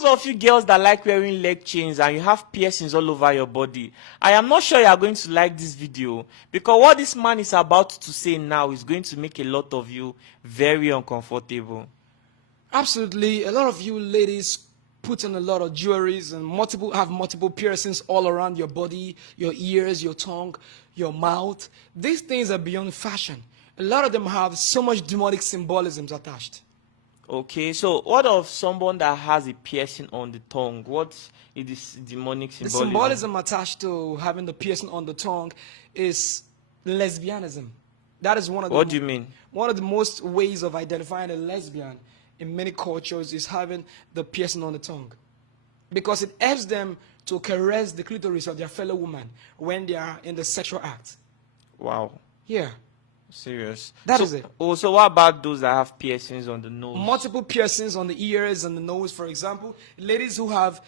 those of you girls that like wearing leg chains and you have piercings all over your body, I am not sure you are going to like this video, because what this man is about to say now is going to make a lot of you very uncomfortable. Absolutely. A lot of you ladies put on a lot of jewelries and have multiple piercings all around your body, your ears, your tongue, your mouth. These things are beyond fashion. A lot of them have so much demonic symbolisms attached. Okay, so what of someone that has a piercing on the tongue? What is this demonic The symbolism? symbolism attached to having the piercing on the tongue is lesbianism. That is one of the What do you mean? One of the most ways of identifying a lesbian in many cultures is having the piercing on the tongue, because it helps them to caress the clitoris of their fellow woman when they are in the sexual act. Wow. Yeah. Serious. That is it. Oh, so what about those that have piercings on the nose? Multiple piercings on the ears and the nose, for example. Ladies who have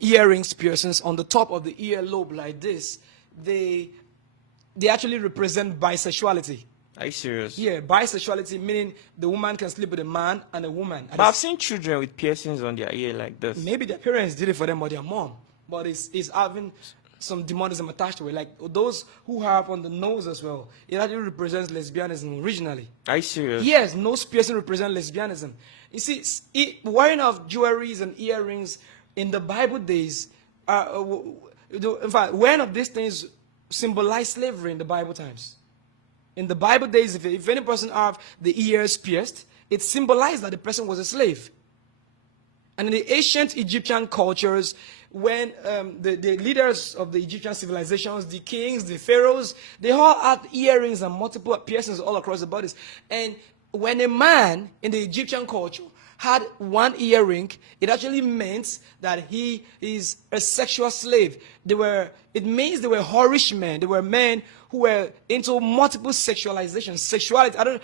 earrings, piercings on the top of the earlobe like this, they actually represent bisexuality. Are you serious? Yeah, bisexuality meaning the woman can sleep with a man and a woman. But I've seen children with piercings on their ear like this. Maybe their parents did it for them or their mom, but it's having some demonism attached to it. Like those who have on the nose as well, it actually represents lesbianism originally. Are you serious? Yes, nose piercing represents lesbianism. You see, wearing of jewelries and earrings in the Bible days, in fact, wearing of these things symbolize slavery in the Bible times. In the Bible days, if any person have the ears pierced, it symbolized that the person was a slave. And in the ancient Egyptian cultures, when the leaders of the Egyptian civilizations, the kings, the pharaohs, they all had earrings and multiple piercings all across the bodies. And when a man in the Egyptian culture had one earring, it actually meant that he is a sexual slave. It means they were whorish men. They were men who were into multiple sexualization, sexuality. I don't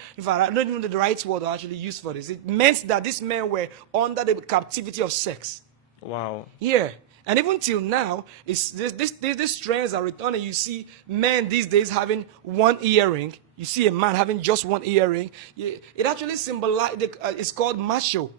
even know the right word I actually use for this. It meant that these men were under the captivity of sex. Wow. Yeah. And even till now, these trends are returning. You see men these days having one earring. You see a man having just one earring. It actually symbolizes, it's called macho.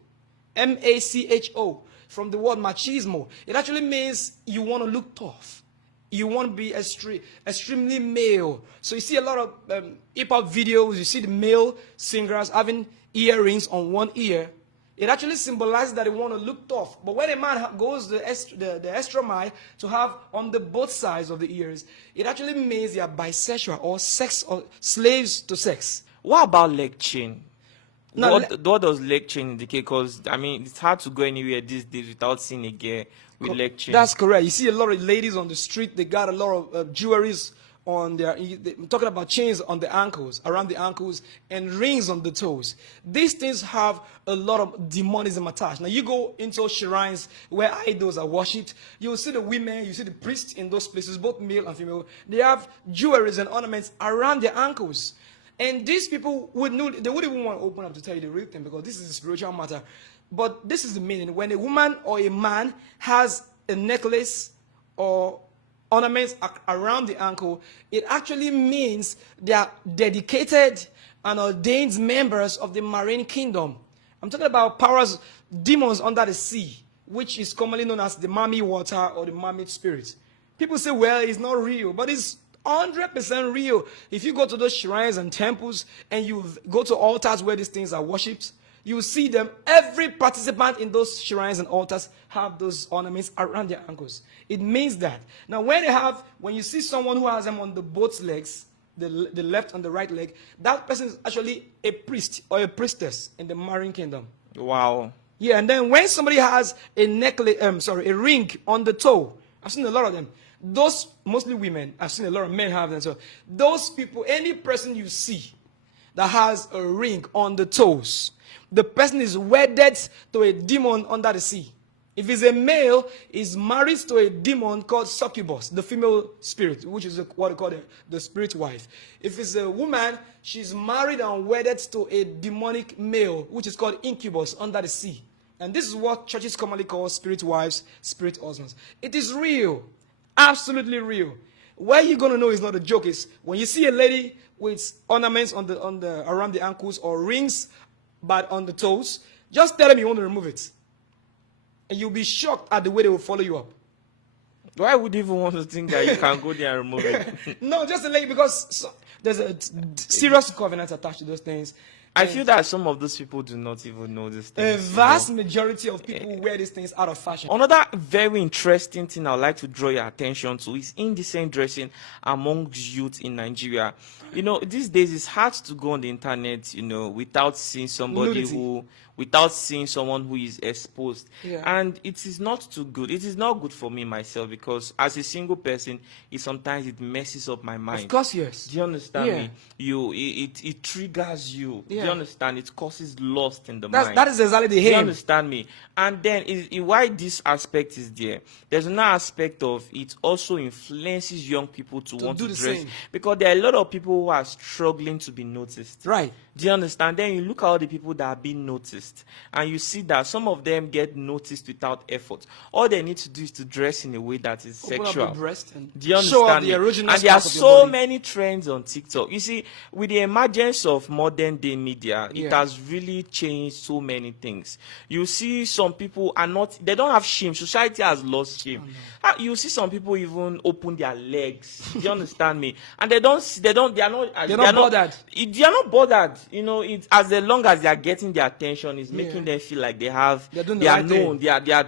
M-A-C-H-O. From the word machismo. It actually means you want to look tough. You want to be extremely male. So you see a lot of hip-hop videos. You see the male singers having earrings on one ear. It actually symbolizes that they want to look tough. But when a man goes the extra mile to have on the both sides of the ears, it actually means they are bisexual or sex or slaves to sex. What about leg chain? Now, what does leg chain indicate? Because, I mean, it's hard to go anywhere these days without seeing a girl with leg chain. That's correct. You see a lot of ladies on the street, they got a lot of jewelries on their, I'm talking about chains on the ankles, around the ankles, and rings on the toes. These things have a lot of demonism attached. Now you go into shrines where idols are worshipped, you will see the women, you see the priests in those places, both male and female. They have jewelries and ornaments around their ankles. And these people they wouldn't even want to open up to tell you the real thing, because this is a spiritual matter. But this is the meaning. When a woman or a man has a necklace or ornaments around the ankle, it actually means they are dedicated and ordained members of the marine kingdom. I'm talking about powers, demons under the sea, which is commonly known as the Mami water or the Mami spirit. People say, well, it's not real, but it's 100% real. If you go to those shrines and temples and you go to altars where these things are worshipped, you see them. Every participant in those shrines and altars have those ornaments around their ankles. It means that. Now, when you see someone who has them on the both legs, the left and the right leg, that person is actually a priest or a priestess in the marine kingdom. Wow. Yeah, and then when somebody has a a ring on the toe, I've seen a lot of them. Those, mostly women, I've seen a lot of men have them. So those people, any person you see that has a ring on the toes, the person is wedded to a demon under the sea. If he's a male, he's married to a demon called succubus, the female spirit, which is what they call the spirit wife. If it's a woman, she's married and wedded to a demonic male, which is called incubus under the sea. And this is what churches commonly call spirit wives, spirit husbands. It is real, absolutely real. Where you're going to know it's not a joke is when you see a lady with ornaments around the ankles or rings but on the toes, just tell them you want to remove it. and you'll be shocked at the way they will follow you up. Why would you even want to think that you can go there and remove it? No, just to let you, because there's a serious covenant attached to those things. I feel that some of those people do not even know these things. A vast majority of people wear these things out of fashion. Another very interesting thing I would like to draw your attention to is indecent dressing among youth in Nigeria. You know, these days it's hard to go on the internet, you know, without seeing somebody Nudity. without seeing someone who is exposed. Yeah. And it is not too good. It is not good for me myself, because as a single person, sometimes it messes up my mind. Of course, yes. Do you understand Yeah. me? It triggers you. Do Yeah. you understand? It causes lust in the That mind. is exactly the Do you aim. understand me? And then why this aspect is there? There's another aspect of it also influences young people to want do to the dress, same. because there are a lot of people who are struggling to be noticed. Right. Do you understand? Then you look at all the people that are being noticed, and you see that some of them get noticed without effort. All they need to do is to dress in a way that is Open up sexual. the breast and Do you show off understand the me? original And there are spots of your so body. many trends on TikTok. You see, with the emergence of modern day media, it Yeah. has really changed so many things. You see some people they don't have shame. Society has lost shame. You see some people even open their legs. Do you understand me? And they are not bothered. They are not bothered. You know, as long as they are getting their attention, it's making them feel like they They're doing they the are right thing. known,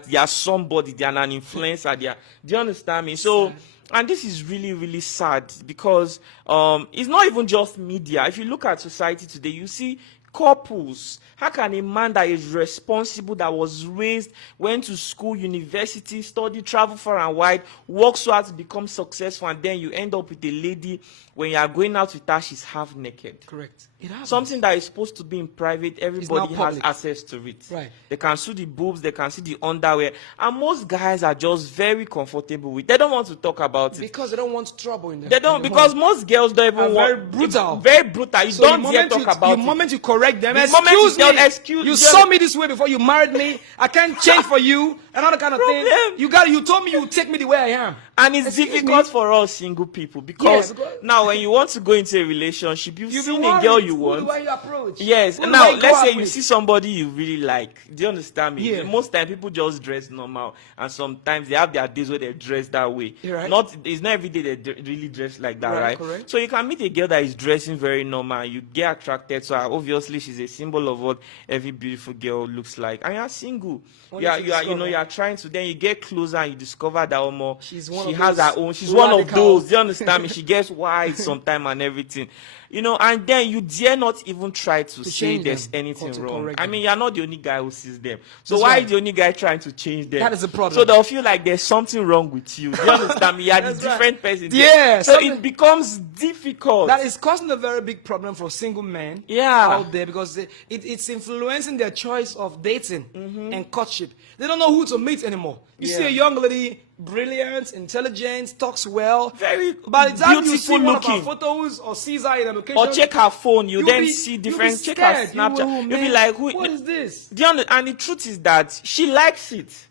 they are somebody, they are an influencer. Do you understand me? So, and this is really, really sad, because it's not even just media. If you look at society today, you see couples. How can a man that is responsible, that was raised, went to school, university, studied, travel far and wide, work so hard to become successful, and then you end up with a lady, when you are going out with her, she's half naked? Correct. It happens. Something that is supposed to be in private, everybody has public. access to it. Right. They can see the boobs, they can see the underwear, and most guys are just very comfortable with. They don't want to talk about it. Because they don't want trouble in They don't, because most girls don't even Are want. very brutal. Very brutal. You So don't dare talk about the it. moment you correct them, The moment excuse you me, tell- excuse- you you saw tell- me this way before you married me. I can't change for you. Another kind of thing. Problem. You told me you would take me the way I am. And it's Excuse difficult me? for us single people, because because- now when you want to go into a relationship, you've You've seen been a girl worried you who want. the way you approach. Yes. Who the Now way you go let's out say you with. see somebody you really like. Do you understand me? Yeah. Most time people just dress normal, and sometimes they have their days where they dress that way. You're right. It's not every day they really dress like that, Right, right? correct. So you can meet a girl that is dressing very normal. You get attracted to her. Obviously, she's a symbol of what every beautiful girl looks like. And you're single. Only You to are, discover. you are trying to. Then you get closer and you discover that almost She's one she of has her those own. She's one of radical- those. Do you understand me? She gets white sometime and everything. You know, and then you dare not even try to say change there's them, anything or to wrong. correct I them. mean, you're not the only guy who sees them. So That's why right. is the only guy trying to change them? That is the problem. So they'll feel like there's something wrong with you. Do you understand me? You're the That's right. different person. Yeah, So something- it becomes difficult. That is causing a very big problem for single men Yeah. out there, because it's influencing their choice of dating and courtship. They don't know who to meet anymore. You see Yeah. a young lady, brilliant, intelligent, talks well. Very By the time you see beautiful one of her looking. photos or sees her in a location, Or check her phone, you you'll then be- see you'll different. be Check her scared. Snapchat. You'll be man, like, what is this? Do you and the truth is that she likes it.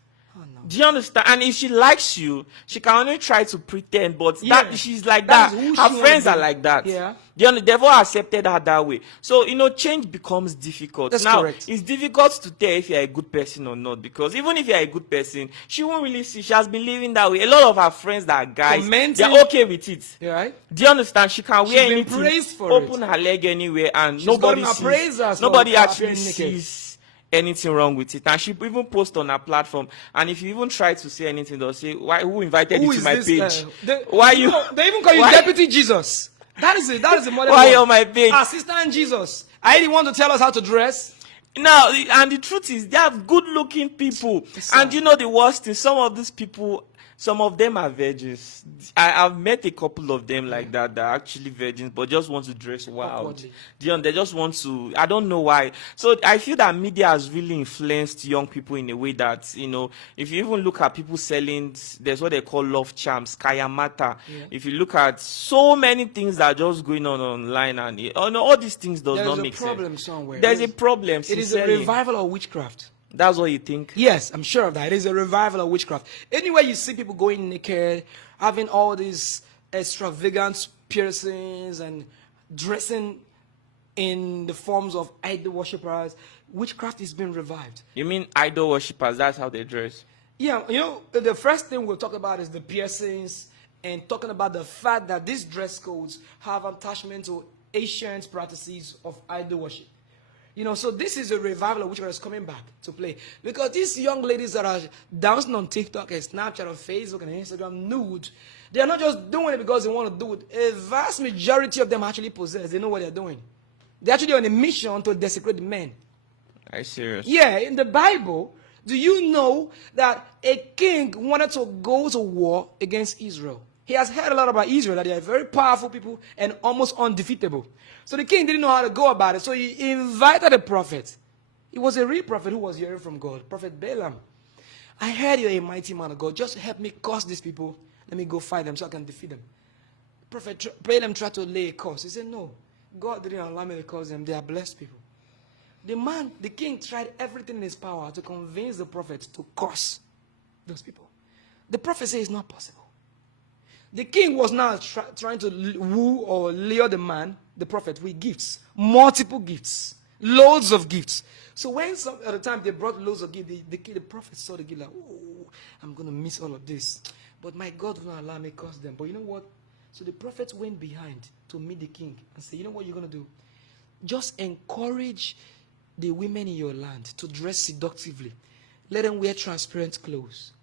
Do you understand? And if she likes you, she can only try to pretend, but Yeah. that she's like That that. is who Her she friends wanna are be. like that. Yeah. They've all accepted her that way. So, change becomes difficult. That's now, correct. it's difficult to tell if you're a good person or not, because even if you're a good person, she won't really see. She has been living that way. A lot of her friends that are guys, Commenting. they're okay with it. Yeah, right? Do you understand? She can wear been anything, praised for open her leg anywhere, and nobody gotten her sees. praisers for Nobody actually appearing naked. sees anything wrong with it. And she even post on her platform. And if you even try to say anything, they'll say, "Why? Who invited Who you to is my this? page? They, Why you you? know, they even call you why- Deputy Jesus. That is it. That is the modern Why word. you on my page? Assistant Jesus. Are you the one to tell us how to dress? Now, and the truth is, they have good-looking people. Yes, And sir. you know the worst thing? Some of these people, some of them are virgins. I've met a couple of them like that are actually virgins, but just want to dress wild. Awkwardly. They just want to. I don't know why. So I feel that media has really influenced young people in a way that, if you even look at people selling, there's what they call love charms, kayamata. Yeah. If you look at so many things that are just going on online, and all these things does There not is a make problem sense. somewhere. There's a problem. It is a sincerely. revival of witchcraft. That's what you think? Yes, I'm sure of that. It is a revival of witchcraft. Anywhere you see people going naked, having all these extravagant piercings and dressing in the forms of idol worshippers, witchcraft is being revived. You mean idol worshippers? That's how they dress. Yeah, the first thing we'll talk about is the piercings and talking about the fact that these dress codes have attachment to ancient practices of idol worship. So this is a revival of witchcraft is coming back to play. Because these young ladies that are dancing on TikTok and Snapchat and Facebook and Instagram nude, they are not just doing it because they want to do it. A vast majority of them actually possess. They know what they're doing. They're actually on a mission to desecrate the men. Are you serious? Yeah, in the Bible, do you know that a king wanted to go to war against Israel? He has heard a lot about Israel, that they are very powerful people and almost undefeatable. So the king didn't know how to go about it. So he invited a prophet. It was a real prophet who was hearing from God, Prophet Balaam. I heard you're a mighty man of God. Just help me curse these people. Let me go fight them so I can defeat them. Prophet Balaam tried to lay a curse. He said, no, God didn't allow me to curse them. They are blessed people. The king tried everything in his power to convince the prophet to curse those people. The prophet said it's not possible. The king was now trying to woo or lure the man, the prophet, with gifts. Multiple gifts. Loads of gifts. So when at the time they brought loads of gifts, the prophet saw the gift like, oh, I'm going to miss all of this. But my God will not allow me to curse them. But you know what? So the prophet went behind to meet the king and said, you know what you're going to do? Just encourage the women in your land to dress seductively. Let them wear transparent clothes.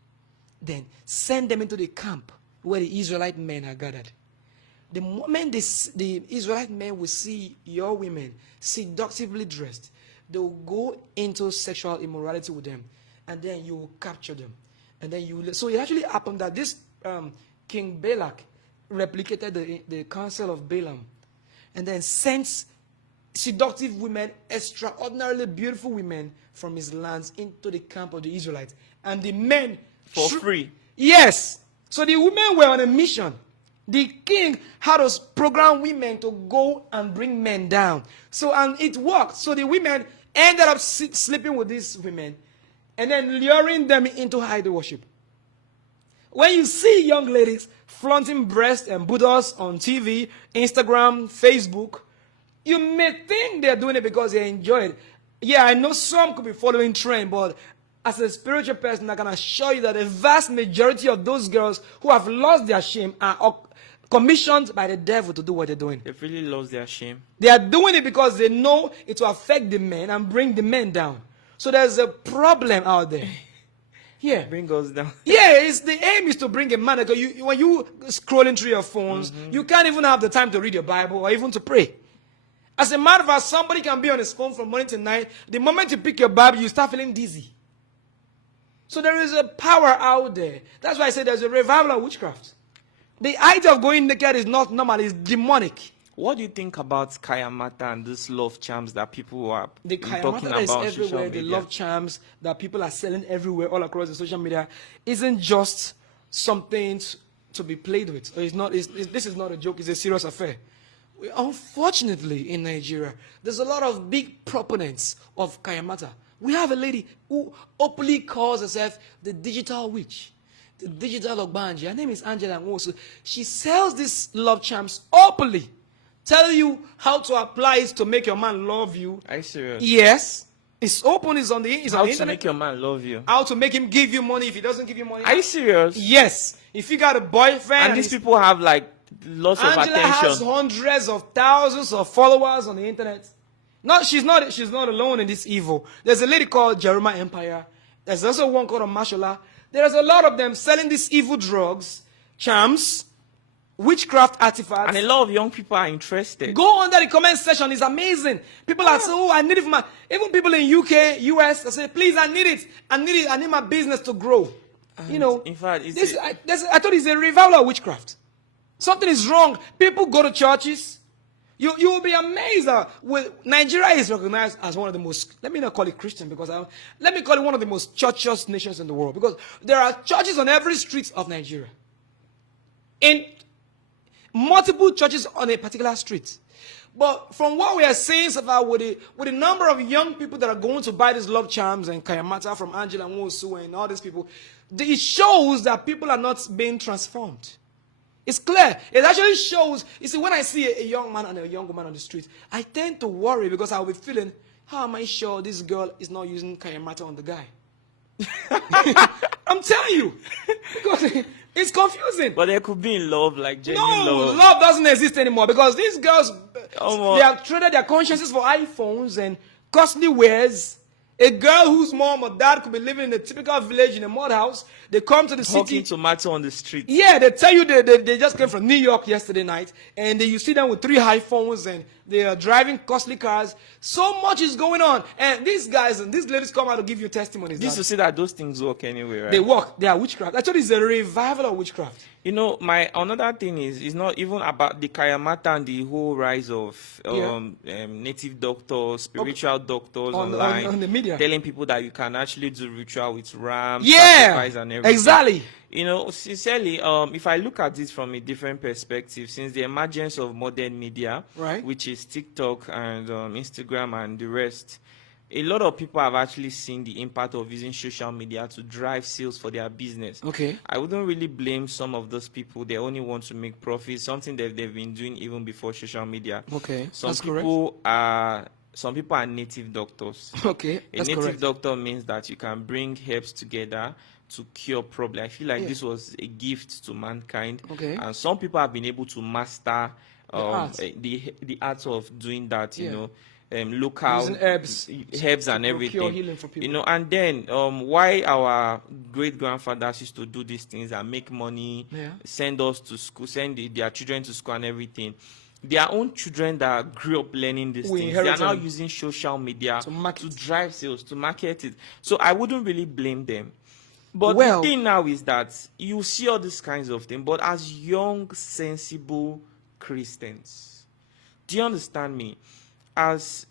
Then send them into the camp where the Israelite men are gathered. The moment the Israelite men will see your women seductively dressed, they will go into sexual immorality with them, and then you will capture them. And then so it actually happened that this King Balak replicated the counsel of Balaam, and then sent seductive women, extraordinarily beautiful women from his lands into the camp of the Israelites. And the men... For free? Yes. So the women were on a mission. The king had us program women to go and bring men down. And it worked. So the women ended up sleeping with these women and then luring them into idol worship. When you see young ladies flaunting breasts and buttocks on TV, Instagram, Facebook, you may think they're doing it because they enjoy it. Yeah, I know some could be following trend, but as a spiritual person, I can assure you that the vast majority of those girls who have lost their shame are commissioned by the devil to do what they're doing. They've really lost their shame. They are doing it because they know it will affect the men and bring the men down. So there's a problem out there. Yeah. Bring us down. Yeah, the aim is to bring a man. When you scrolling through your phones, you can't even have the time to read your Bible or even to pray. As a matter of fact, somebody can be on his phone from morning to night. The moment you pick your Bible, you start feeling dizzy. So there is a power out there. That's why I say there's a revival of witchcraft. The idea of going naked is not normal, it's demonic. What do you think about Kayamata and this love charms that people are The talking Kayamata is about on everywhere. social The media? love charms that people are selling everywhere, all across the social media, isn't just something to be played with. It's not. This is not a joke. It's a serious affair. Unfortunately, in Nigeria, there's a lot of big proponents of Kayamata. We have a lady who openly calls herself the digital witch, the digital Ogbanji. Her name is Angela Nwosu. She sells these love charms openly, tell you how to apply it to make your man love you. Are you serious? Yes, it's open. It's on the How to internet. make your man love you? How to make him give you money if he doesn't give you money. Are you serious? Yes, if you got a boyfriend And these people have like lots of Angela has attention. hundreds of thousands of followers on the internet. She's not alone in this evil. There's a lady called Jeremiah Empire. There's also one called Mashola. There's a lot of them selling these evil drugs, charms, witchcraft artifacts. And a lot of young people are interested. Go under the comment section. It's amazing. People are saying, oh, I need it for even people in UK, US, they say, please, I need it. I need my business to grow. And in fact, I thought it's a revival of witchcraft. Something is wrong. People go to churches. You will be amazed with Nigeria is recognized as one of the most, let me not call it Christian, because let me call it one of the most churchous nations in the world, because there are churches on every street of Nigeria. In multiple churches on a particular street. But from what we are seeing so far with the number of young people that are going to buy these love charms and Kayamata from Angela Nwosu and all these people, it shows that people are not being transformed. It's clear. It actually shows. You see, when I see a young man and a young woman on the street, I tend to worry because I'll be feeling, how am I sure this girl is not using Kayamata on the guy? I'm telling you, because it's confusing. But they could be in love, like genuine No, love. love doesn't exist anymore because these girls, Omo. they have traded their consciences for iPhones and costly wares. A girl whose mom or dad could be living in a typical village in a mud house, they come to the Hawking city. tomato on the street. Yeah, they tell you they just came from New York yesterday night, and you see them with 3 iPhones and they are driving costly cars. So much is going on, and these guys and these ladies come out to give you testimonies. Used that to say that those things work anyway, right? they work. They are witchcraft. Actually, it's a revival of witchcraft. You know, my another thing is it's not even about the Kayamata and the whole rise of native doctors, spiritual doctors On the- online, on the media. telling people that you can actually do ritual with rams, Yeah, sacrifice and everything. exactly. You know, sincerely, if I look at it from a different perspective, since the emergence of modern media, Right. which is TikTok and Instagram and the rest, a lot of people have actually seen the impact of using social media to drive sales for their business. Okay. I wouldn't really blame some of those people. They only want to make profit, something that they've been doing even before social media. Okay, Some that's correct. people are native doctors. Okay, A that's native correct. doctor means that you can bring herbs together to cure problem. I feel like Yeah. this was a gift to mankind. Okay. And some people have been able to master art. the art of doing that, you Yeah. know. Local Using herbs herbs to and procure everything, healing for people. you know. And then why our great grandfathers used to do these things and make money, Yeah. send us to school, send their children to school and everything. Their own children that grew up learning these We things, they are inherited now them. using social media To market. drive sales, to market it. So I wouldn't really blame them. But Well- the thing now is that you see all these kinds of things, but as young, sensible Christians, do you understand me?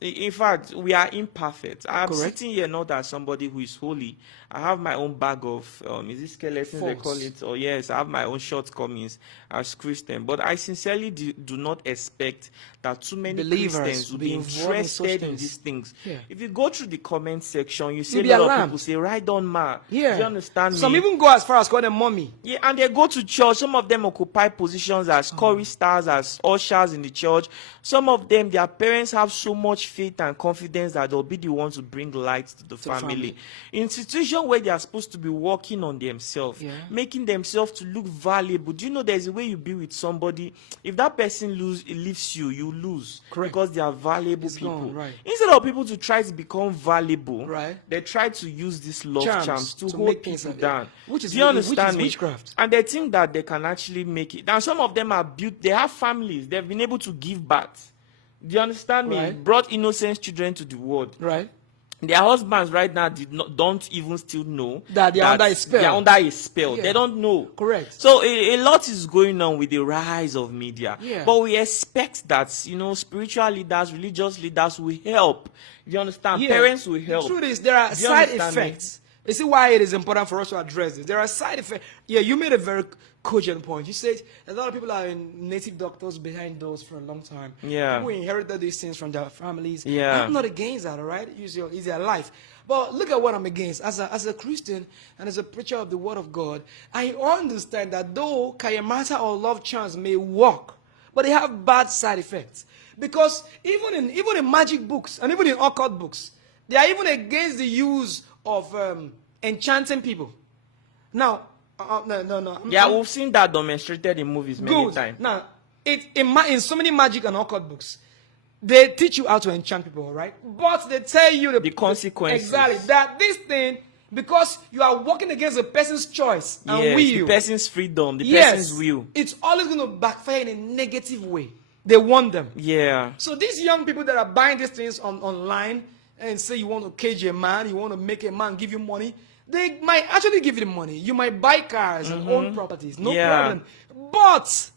In fact, we are imperfect. I'm Correct. sitting here not as somebody who is holy. I have my own bag of is it skeletons they call Faults. it? Or yes, I have my own shortcomings as Christian. But I sincerely do not expect that too many Believers Christians will be be involved in such interested in things. these things. Yeah. If you go through the comment section, you see You'll a be lot of alarmed. people say, "Right on, ma." Yeah. Do you understand me? Some even go as far as call them mommy. Yeah, and they go to church. Some of them occupy positions as Uh-huh. choristers, as ushers in the church. Some of them, their parents have so much faith and confidence that they'll be the ones to bring light to the family. family. In situations where they are supposed to be working on themselves, Yeah. making themselves to look valuable. Do you know there's a way you be with somebody? If that person leaves you, you lose. Correct. Because they are valuable It's people. gone, right. Instead of people to try to become valuable, Right. they try to use these love Charms charms to to hold make things people like- down. which is- Do you which is understand me? witchcraft. And they think that they can actually make it. Now, some of them are built, they have families, they've been able to give birth. Do you understand me? Right. Brought innocent children to the world. Right. Their husbands right now don't even still know That they are under a spell. They are under a spell. Yeah. They don't know. Correct. So a lot is going on with the rise of media. Yeah. But we expect that, spiritual leaders, religious leaders will help. Do you understand? Yeah. Parents will help. The truth is, there are Do you side understand me? effects. You see why it is important for us to address this. There are side effects. Yeah, you made a very cogent point. You said a lot of people are in native doctors behind doors for a long time. Yeah. People inherited these things from their families. Yeah. I'm not against that, all right? It's their life. But look at what I'm against. As a Christian and as a preacher of the Word of God, I understand that though Kayamata or love charms may work, but they have bad side effects. Because even in magic books and even in occult books, they are even against the use of enchanting people. Now, no. Yeah, we've seen that demonstrated in movies many Good. times. Now, in so many magic and occult books, they teach you how to enchant people, right? But they tell you The consequences. Exactly. That this thing, because you are working against a person's choice and Yes, the will. person's freedom, the Yes, person's will. it's always going to backfire in a negative way. They want them. Yeah. So these young people that are buying these things online and say you want to cage a man, you want to make a man give you money, they might actually give you the money. You might buy cars and own properties, no Yeah. problem. But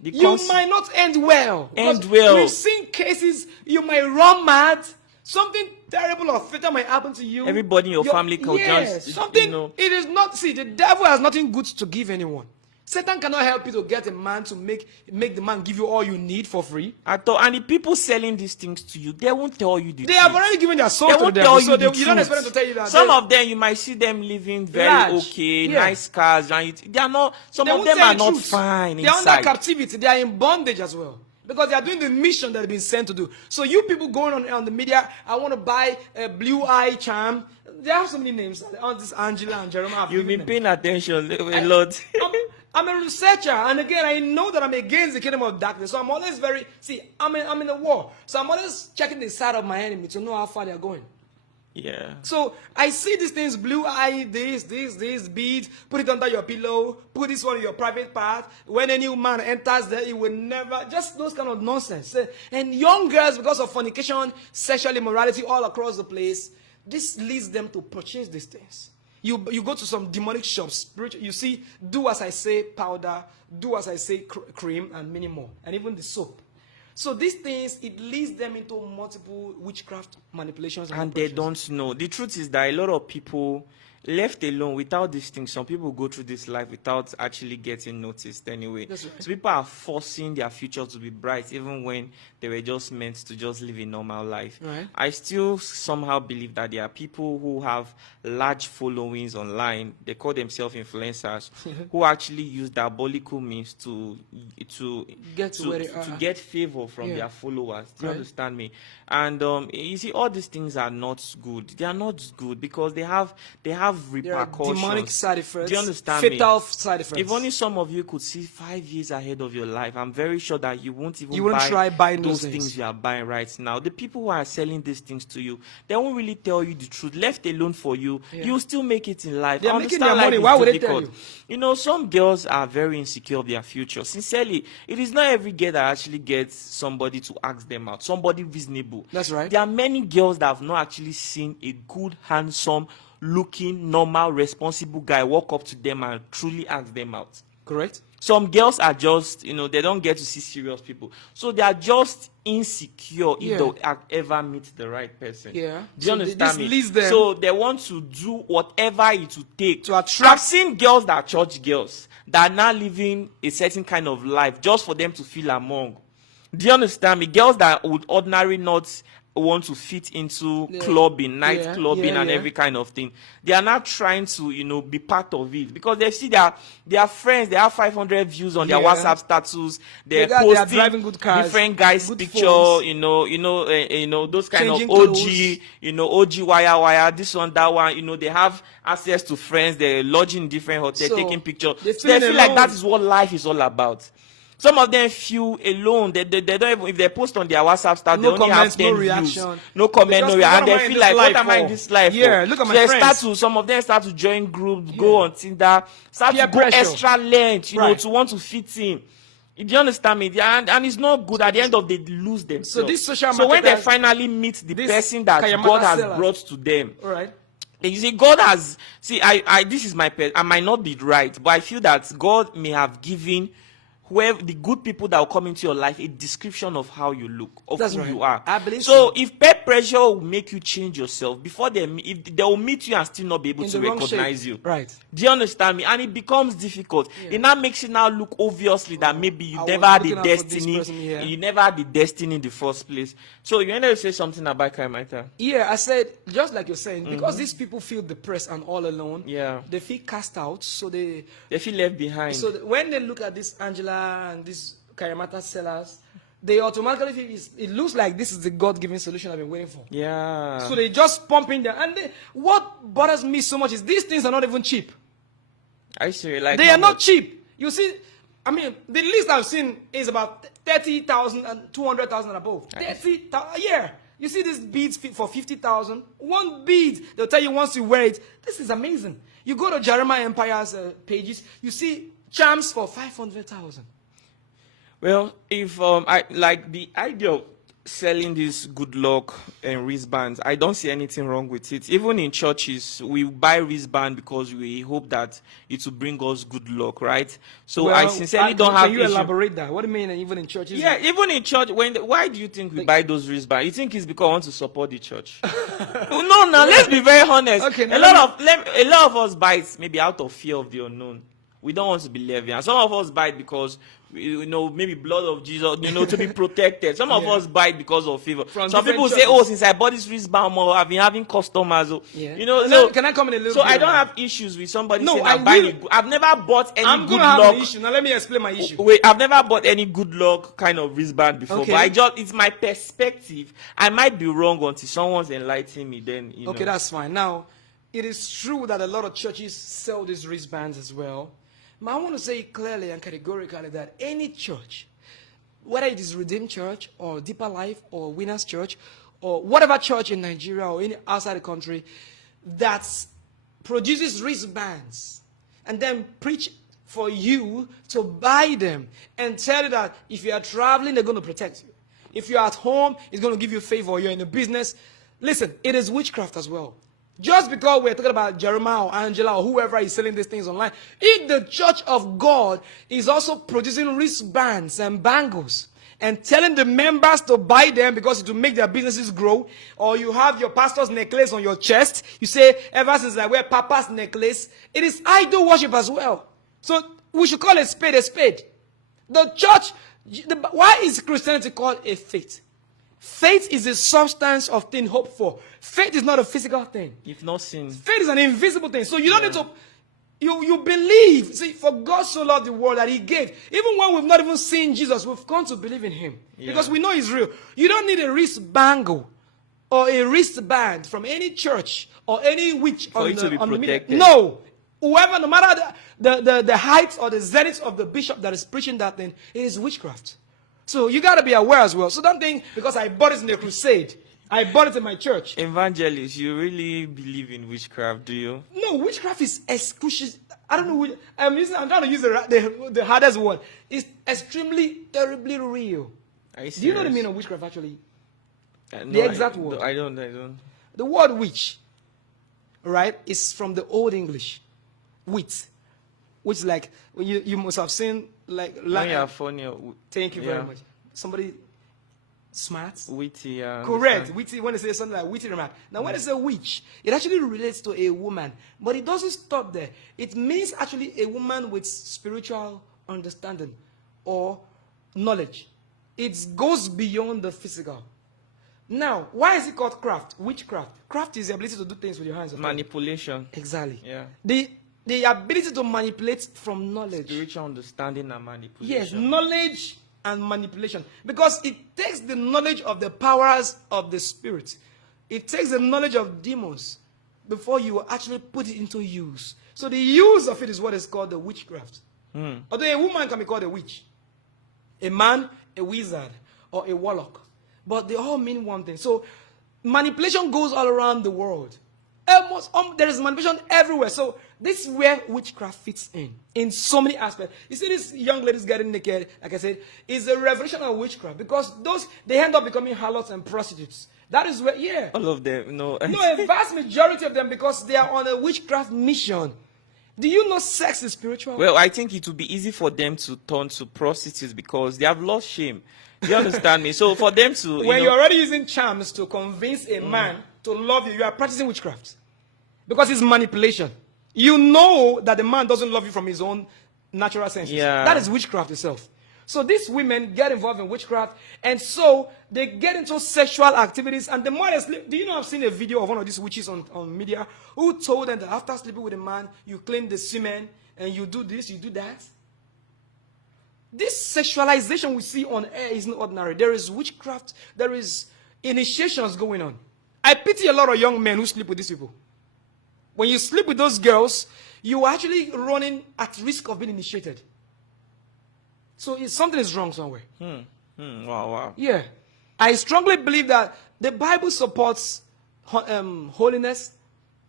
The you might not end well. End Because well. We've seen cases you might run mad. Something terrible or fatal might happen to you. Everybody in your family can yes, just, something. you know. It is not. See, the devil has nothing good to give anyone. Satan cannot help you to get a man to make the man give you all you need for free. At all. And the people selling these things to you, they won't tell you the They truth. have already given their soul They to the won't devil, tell so you the you don't truth. expect them to tell you that. Some of them, you might see them living very Large. okay, Yeah. nice cars, and they are not. Some they of won't them tell are you not truth. fine They are inside. under captivity. They are in bondage as well. because they are doing the mission that they've been sent to do. So you people going on the media, I want to buy a blue eye charm. They have so many names. This Angela and Jeremiah. You've been paying attention a lot. I'm a researcher, and again, I know that I'm against the kingdom of darkness. So I'm always I'm in a war. So I'm always checking the side of my enemy to know how far they're going. Yeah. So I see these things, blue eye, this, beads, put it under your pillow, put this one in your private part. When a new man enters there, he will never, just those kind of nonsense. And young girls, because of fornication, sexual immorality all across the place, this leads them to purchase these things. You go to some demonic shops, you see, do as I say powder, do as I say cream, and many more, and even the soap. So these things, it leads them into multiple witchcraft manipulations. And they don't know. The truth is that a lot of people, left alone without these things, some people go through this life without actually getting noticed anyway. That's right. So people are forcing their future to be bright even when they were just meant to just live a normal life. Right. I still somehow believe that there are people who have large followings online. They call themselves influencers who actually use diabolical means to Get to where they are. to get favor from Yeah. their followers. Do you Right. understand me? And you see, all these things are not good. They are not good because they have There are repercussions. demonic side effects. Do you understand me? Fatal side effects. If only some of you could see 5 years ahead of your life, I'm very sure that you won't even try buying those those things. things you are buying right now. The people who are selling these things to you, they won't really tell you the truth. Left alone for you, you'll still make it in life. They're I making understand their life money. is Why would they difficult. tell You know, some girls are very insecure of their future. Sincerely, it is not every girl that actually gets somebody to ask them out, somebody reasonable. That's right. There are many girls that have not actually seen a good, handsome, looking, normal, responsible guy walk up to them and truly ask them out. Correct? Some girls are just, they don't get to see serious people. So they are just insecure if Yeah. they'll ever meet the right person. Yeah. Do you So understand this me? leads them So they want to do whatever it would take to attract- I've seen girls that are church girls that are now living a certain kind of life just for them to feel among. Do you understand me? Girls that would ordinarily not want to fit into clubbing, night clubbing, and every kind of thing. They are not trying to, be part of it because they see their friends. They have 500 views on their WhatsApp status. They're They are posting driving good cars, different guys' good picture. phones. Those kind Changing of OG, clothes. OG wire, this one, that one. They have access to friends. They're lodging in different hotels, So, taking pictures. they So they feel feel like alone. that is what life is all about. Some of them feel alone. They don't even, if they post on their WhatsApp status, No they only have comments, 10 no views. reaction. No comment, Because no reaction. And what am they I in feel this like, what life am I in for? this life Yeah, for? look at So my they friends. some of them start to join groups, go on Tinder, start Peer to go pressure. extra length, Right. to want to fit in. Do you understand me? And it's not good. At the end of the day, they lose themselves. So these social So when they marketers- finally meet the this person that Kayamata God has sellers. brought to them, All right. you see, God has, this is my I might not be right, but I feel that God may have given whoever the good people that will come into your life a description of how you look, of That's who right. you are. I believe so. so. If peer pressure will make you change yourself before if they will meet you and still not be able In to the wrong recognize shape. you. Right. Do you understand me? And it becomes difficult. It now makes it now look obviously that maybe you I never was had the looking out for this destiny. person here. You never had the destiny in the first place. So you wanted to say something about Kaimata? Yeah, I said, just like you're saying, because these people feel depressed and all alone, Yeah. they feel cast out, so they They feel left behind. when they look at this Angela and this Kayamata sellers, they automatically feel it looks like this is the God-given solution I've been waiting for. yeah. So they just pump in there. And what bothers me so much is these things are not even cheap. I see. Like They how are not much? cheap. You see, I mean, the least I've seen is about 30,000 and 200,000 and above. 30,000 a year. You see these beads for 50,000. One bead, they'll tell you once you wear it. This is amazing. You go to Jeremiah Empire's pages, you see charms for 500,000. Well, if I like the idea of selling this good luck and wristbands, I don't see anything wrong with it. Even in churches, we buy wristband because we hope that it will bring us good luck, right? So I sincerely don't have Can you issue. elaborate that? What do you mean even in churches? Yeah, even in church, why do you think we buy those wristbands? You think it's because I want to support the church? No, let's be very honest. Okay, a lot of us buy it maybe out of fear of the unknown. We don't want to be Levian. Some of us buy it because, maybe blood of Jesus, to be protected. Some of Yeah. us buy it because of favor. From Some different people say, churches. since I bought this wristband, I've been having customers. Yeah. So Can I come in a little so bit I on don't that? have issues with somebody No, saying I I'm buying will. it. I've never bought any I'm good going to have luck. an issue. Now let me explain my issue. Wait, I've never bought any good luck kind of wristband before, Okay. but it's my perspective. I might be wrong until someone's enlightening me. Then Okay, that's fine. Now, it is true that a lot of churches sell these wristbands as well. But I want to say clearly and categorically that any church, whether it is Redeemed Church or Deeper Life or Winners Church or whatever church in Nigeria or any outside the country that produces wristbands and then preach for you to buy them and tell you that if you are traveling, they're going to protect you. If you're at home, it's going to give you favor. You're in a business. Listen, it is witchcraft as well. Just because we're talking about Jeremiah or Angela or whoever is selling these things online, if the church of God is also producing wristbands and bangles and telling the members to buy them because it will make their businesses grow, or you have your pastor's necklace on your chest, you say, ever since I wear Papa's necklace, it is idol worship as well. So we should call a spade a spade. The church, why is Christianity called a faith? Faith is a substance of thing hoped for. Faith is not a physical thing. if not sin. Faith is an invisible thing. So you don't need to, you believe. See, for God so loved the world that he gave. Even when we've not even seen Jesus, we've come to believe in him. Because we know he's real. You don't need a wrist bangle or a wristband from any church or any witch For you to be protected. No. Whoever, no matter the height or the zenith of the bishop that is preaching that thing, it is witchcraft. So you got to be aware as well. So don't think because I bought it in a crusade, I bought it in my church. Evangelist, you really believe in witchcraft, do you? No, witchcraft is excruciating. I don't know. I'm trying to use the hardest word. It's extremely, terribly real. Are you Do you know the serious? meaning of witchcraft actually? No, the exact word? I don't. The word witch, right, is from the Old English, wit, which is like you must have seen like When you are funny, Thank you very yeah. much. Somebody smart. witty. Yeah, Correct. understand. Witty, when they say something like witty remark. Now, when they say witch, it actually relates to a woman. But it doesn't stop there. It means actually a woman with spiritual understanding or knowledge. It goes beyond the physical. Now, why is it called craft? Witchcraft. Craft is the ability to do things with your hands. Manipulation. Exactly. Yeah. The ability to manipulate from knowledge. Spiritual understanding and manipulation. Yes, knowledge and manipulation. Because it takes the knowledge of the powers of the spirit. It takes the knowledge of demons before you actually put it into use. So the use of it is what is called the witchcraft. Although a woman can be called a witch. A man, a wizard, or a warlock. But they all mean one thing. So manipulation goes all around the world. There is manipulation everywhere. So this is where witchcraft fits in so many aspects. You see these young ladies getting naked, like I said, is a revelation of witchcraft because they end up becoming harlots and prostitutes. That is where, yeah. All of them, no. No, a vast majority of them because they are on a witchcraft mission. Do you know sex is spiritual? Well, I think it would be easy for them to turn to prostitutes because they have lost shame. You understand me? So for them to, when you're already using charms to convince a man to love you, you are practicing witchcraft. Because it's manipulation. You know that the man doesn't love you from his own natural senses. Yeah. That is witchcraft itself. So these women get involved in witchcraft, and so they get into sexual activities, and the more they sleep, do you know I've seen a video of one of these witches on media who told them that after sleeping with a man, you clean the semen, and you do this, you do that? This sexualization we see on air is not ordinary. There is witchcraft, there is initiations going on. I pity a lot of young men who sleep with these people. When you sleep with those girls, you're actually running at risk of being initiated. So something is wrong somewhere. Wow. Yeah. I strongly believe that the Bible supports holiness.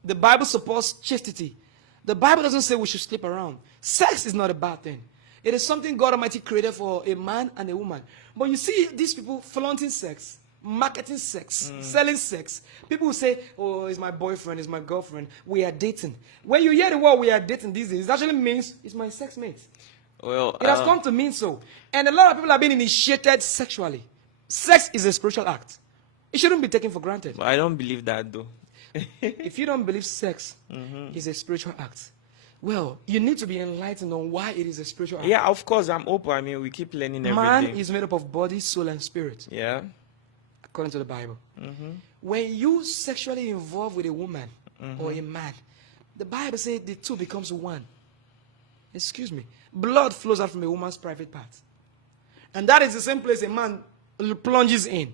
The Bible supports chastity. The Bible doesn't say we should sleep around. Sex is not a bad thing. It is something God Almighty created for a man and a woman. But you see these people flaunting sex, marketing sex, selling sex. People will say, oh, it's my boyfriend, it's my girlfriend. We are dating. When you hear the word we are dating these days, it actually means it's my sex mate. Well, It has come to mean so. And a lot of people are being initiated sexually. Sex is a spiritual act. It shouldn't be taken for granted. I don't believe that though. If you don't believe sex is a spiritual act, Well, you need to be enlightened on why it is a spiritual act. Yeah, of course, I'm open. I mean, we keep learning every Man day. is made up of body, soul, and spirit, Yeah. according to the Bible. When you sexually involve with a woman or a man, the Bible says the two becomes one. Excuse me. Blood flows out from a woman's private part. And that is the same place a man plunges in.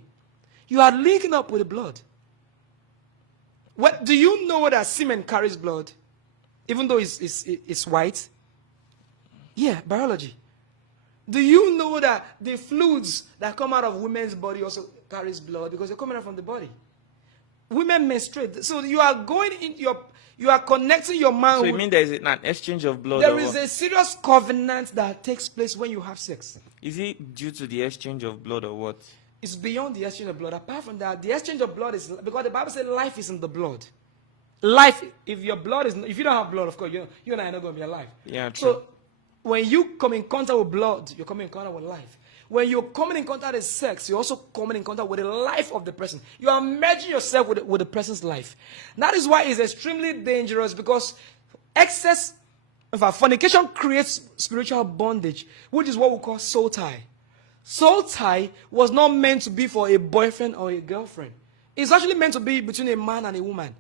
You are linking up with the blood. What, do you know that semen carries blood? Even though it's white? Yeah, biology. Do you know that the fluids that come out of women's body also carries blood because they're coming out from the body? Women menstruate. So you are going in you are connecting your man. So you mean there is an exchange of blood? There or is what? a serious covenant that takes place when you have sex. Is it due to the exchange of blood or what? It's beyond the exchange of blood. Apart from that, the exchange of blood is because the Bible says life is in the blood. Life, if your blood is, if you don't have blood, of course, you and I are not going to be alive. Yeah, true. So when you come in contact with blood, you're coming in contact with life. When you're coming in contact with sex, you're also coming in contact with the life of the person. You are merging yourself with the person's life. That is why it's extremely dangerous because excess, in fact, fornication creates spiritual bondage, which is what we call soul tie. Soul tie was not meant to be for a boyfriend or a girlfriend. It's actually meant to be between a man and a woman.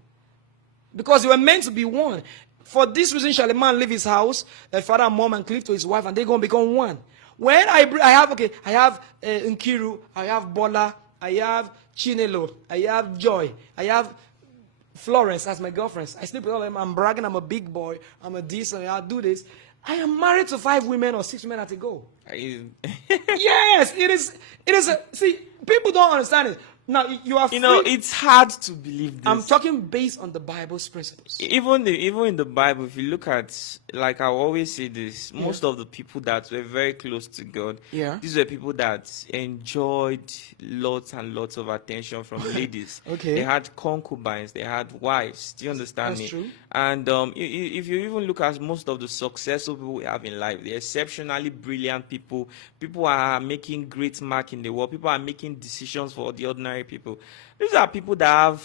Because you were meant to be one. For this reason shall a man leave his house, a father and mom, and cleave to his wife, and they're going to become one. When I have Nkiru, I have Bola, I have Chinelo, I have Joy, I have Florence as my girlfriends. I sleep with all of them. I'm bragging, I'm a big boy, I'm a decent, I'll do this. I am married to 5 women or 6 women at a go. Yes, it is. See, people don't understand it. Now, you are free. You know, it's hard to believe this. I'm talking based on the Bible's principles. Even in the Bible, if you look at, like I always say this, most of the people that were very close to God, Yeah. these were people that enjoyed lots and lots of attention from ladies. Okay. They had concubines, they had wives. Do you understand That's me? true. And if you even look at most of the successful people we have in life, the exceptionally brilliant people, people are making great mark in the world, people are making decisions for the ordinary people. These are people that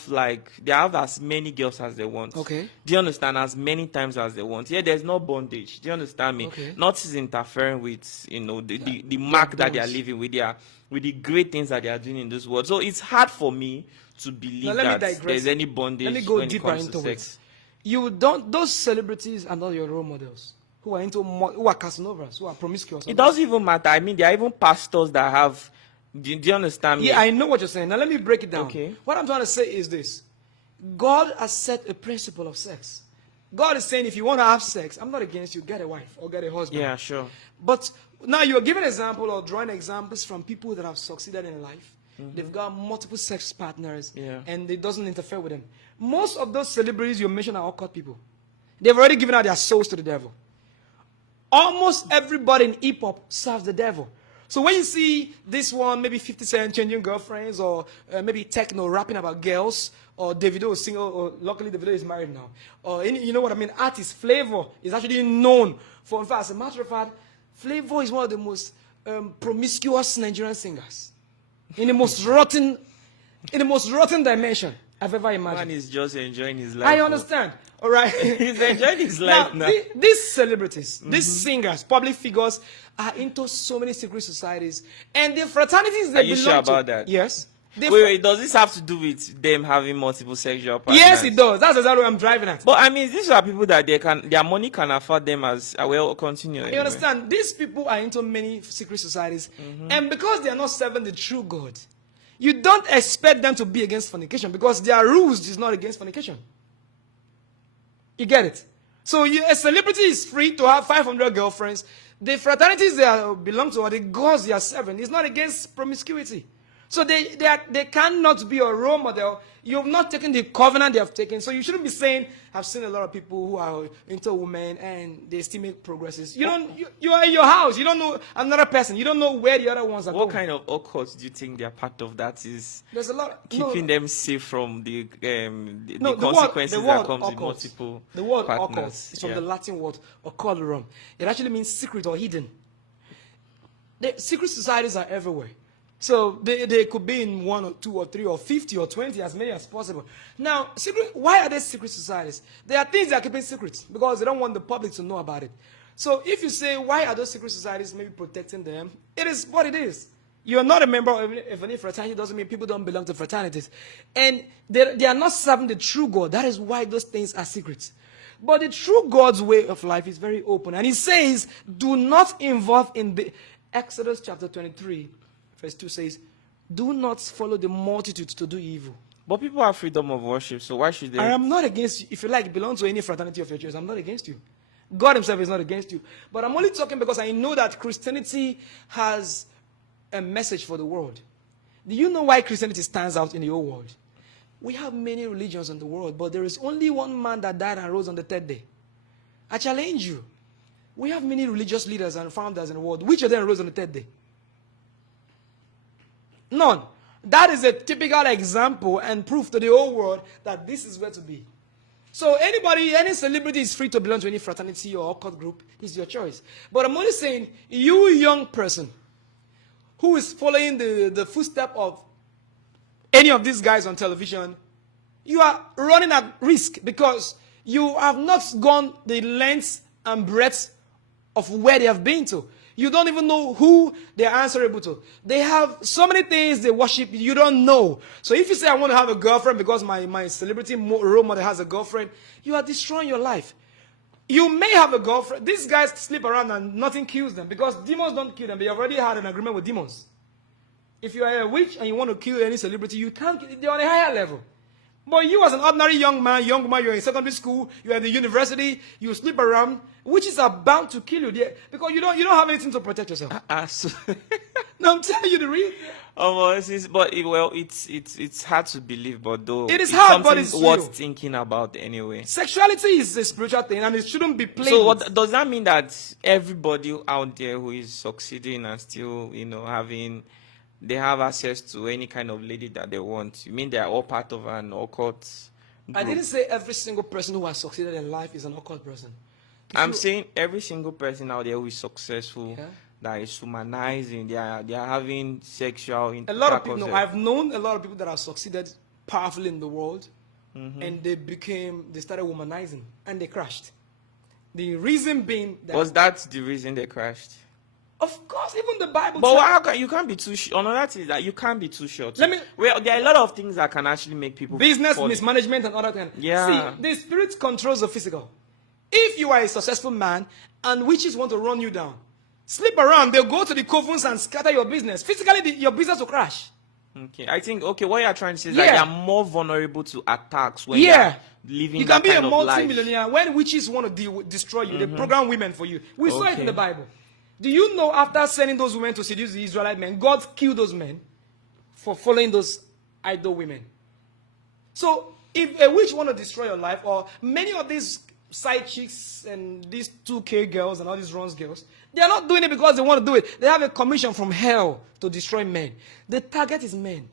have as many girls as they want. Okay. Do you understand? As many times as they want. Yeah, there's no bondage. Do you understand me? Okay. Not is interfering with the mark that they are living with the great things that they are doing in this world. So it's hard for me to believe Now, let me that digress. there's any bondage Let me go when it deeper comes into to sex. it. Those celebrities are not your role models. Who are Casanovas, who are promiscuous. It doesn't even matter. I mean, there are even pastors that have. Do you understand me? Yeah, I know what you're saying. Now let me break it down. Okay. What I'm trying to say is this. God has set a principle of sex. God is saying if you want to have sex, I'm not against you, get a wife or get a husband. Yeah, sure. But now you're giving example or drawing examples from people that have succeeded in life. They've got multiple sex partners, Yeah. and it doesn't interfere with them. Most of those celebrities you mentioned are occult people. They've already given out their souls to the devil. Almost everybody in hip-hop serves the devil. So when you see this one, maybe 50 Cent changing girlfriends, or maybe Techno rapping about girls, or Davido is single, or luckily Davido is married now, or you know what I mean, artist Flavor is actually known for, in fact, as a matter of fact, Flavor is one of the most promiscuous Nigerian singers. In the most rotten dimension I've ever imagined. Man is just enjoying his life. I understand. All right. He's enjoying his life now. These celebrities, these singers, public figures are into so many secret societies. And the fraternities they Are you belong sure to. about that? Yes. Wait, does this have to do with them having multiple sexual partners? Yes, it does. That's exactly what I'm driving at. But I mean, these are people that their money can afford them as well. Continue. You understand? These people are into many secret societies. And because they are not serving the true God, you don't expect them to be against fornication because their rules is not against fornication. You get it? So a celebrity is free to have 500 girlfriends. The fraternities they belong to, or the gods they are serving, is not against promiscuity. So they cannot be a role model. You've not taken the covenant they have taken. So you shouldn't be saying, I've seen a lot of people who are into women and they still make progresses. You are in your house. You don't know another person. You don't know where the other ones are What going. kind of occult do you think they are part of that is There's a lot. keeping them safe from the No, consequences the word that comes with occult. multiple The word partners? occult is from the Latin word occultum. It actually means secret or hidden. The secret societies are everywhere. So they could be in 1 or 2 or 3 or 50 or 20, as many as possible. Now, why are they secret societies? There are things they are keeping secret because they don't want the public to know about it. So if you say, why are those secret societies maybe protecting them? It is what it is. You're not a member of any fraternity doesn't mean people don't belong to fraternities. And they are not serving the true God. That is why those things are secrets. But the true God's way of life is very open. And he says, do not involve in the... Exodus chapter 23, verse 2 says, do not follow the multitude to do evil. But people have freedom of worship, so why should they? I am not against you. If you like, belong to any fraternity of your choice, I'm not against you. God himself is not against you. But I'm only talking because I know that Christianity has a message for the world. Do you know why Christianity stands out in the whole world? We have many religions in the world, but there is only one man that died and rose on the third day. I challenge you. We have many religious leaders and founders in the world. Which of them rose on the third day? None. That is a typical example and proof to the whole world that this is where to be. So anybody, any celebrity is free to belong to any fraternity or occult group. It's your choice. But I'm only saying, you young person who is following the footstep of any of these guys on television, you are running at risk because you have not gone the length and breadth of where they have been to. You don't even know who they are answerable to. They have so many things they worship you don't know. So if you say, I want to have a girlfriend because my celebrity role model has a girlfriend, you are destroying your life. You may have a girlfriend. These guys sleep around and nothing kills them because demons don't kill them. They already had an agreement with demons. If you are a witch and you want to kill any celebrity, you can't. They're on a higher level. But you as an ordinary young man, you're in secondary school, you're at the university, you sleep around, witches are bound to kill you because you don't have anything to protect yourself. No, I'm telling you the real. Oh, it's hard to believe, but though it is hard, but it's worth real. Thinking about anyway. Sexuality is a spiritual thing, and it shouldn't be played. So, does that mean that everybody out there who is succeeding and still, they have access to any kind of lady that they want? You mean they are all part of an occult group? I didn't say every single person who has succeeded in life is an occult person. I'm saying every single person out there who is successful, that is humanizing, they are having sexual intercourse. A lot of people, I've known a lot of people that have succeeded powerfully in the world, and they started womanizing, and they crashed. The reason being that... Was that the reason they crashed? Of course, even the Bible. But you can't be too sure. Another thing is that you can't be too sure. There are a lot of things that can actually make people business mismanagement and other things. Yeah. See, the spirit controls the physical. If you are a successful man and witches want to run you down, sleep around. They'll go to the covens and scatter your business. Physically, your business will crash. Okay, I think what you're trying to say is that they are more vulnerable to attacks when they are living. You can be a multi-millionaire. When witches want to destroy you, they program women for you. We saw it in the Bible. Do you know after sending those women to seduce the Israelite men, God killed those men for following those idol women? So if a witch want to destroy your life, or many of these side chicks and these 2K girls and all these runs girls, they are not doing it because they want to do it. They have a commission from hell to destroy men. The target is men.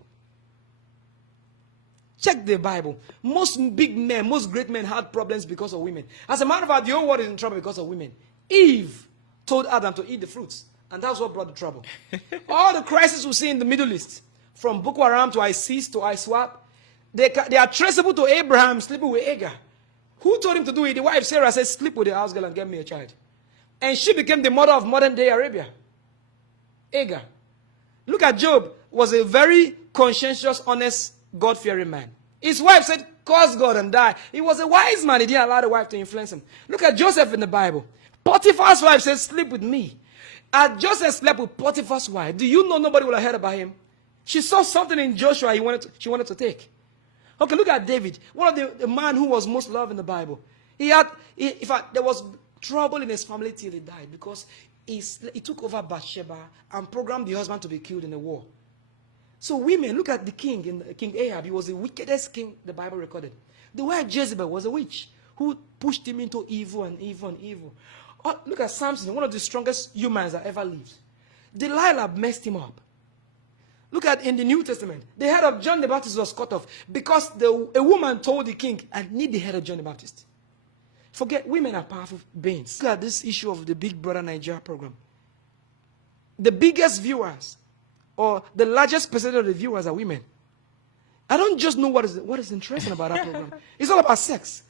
Check the Bible. Most big men, most great men had problems because of women. As a matter of fact, the whole world is in trouble because of women. Eve told Adam to eat the fruits, and that's what brought the trouble. All the crises we see in the Middle East, from Boko Haram to ISIS to ISWAP, they are traceable to Abraham sleeping with Hagar. Who told him to do it? The wife Sarah said, sleep with the house girl and get me a child. And she became the mother of modern day Arabia. Hagar. Look at Job. Was a very conscientious, honest, God-fearing man. His wife said, curse God and die. He was a wise man. He didn't allow the wife to influence him. Look at Joseph in the Bible. Potiphar's wife says, sleep with me. And Joseph slept with Potiphar's wife. Do you know nobody would have heard about him? She saw something in Joshua she wanted to take. Okay, look at David. One of the man who was most loved in the Bible. In fact, there was trouble in his family till he died because he took over Bathsheba and programmed the husband to be killed in a war. So women, look at the king, King Ahab. He was the wickedest king the Bible recorded. The wife Jezebel was a witch who pushed him into evil and evil and evil. Oh, look at Samson, one of the strongest humans that ever lived. Delilah messed him up. Look at in the New Testament, the head of John the Baptist was cut off because a woman told the king, I need the head of John the Baptist. Forget, women are powerful beings. Look at this issue of the Big Brother Nigeria program. The biggest viewers or the largest percentage of the viewers are women. I don't just know what is interesting about that program. It's all about sex.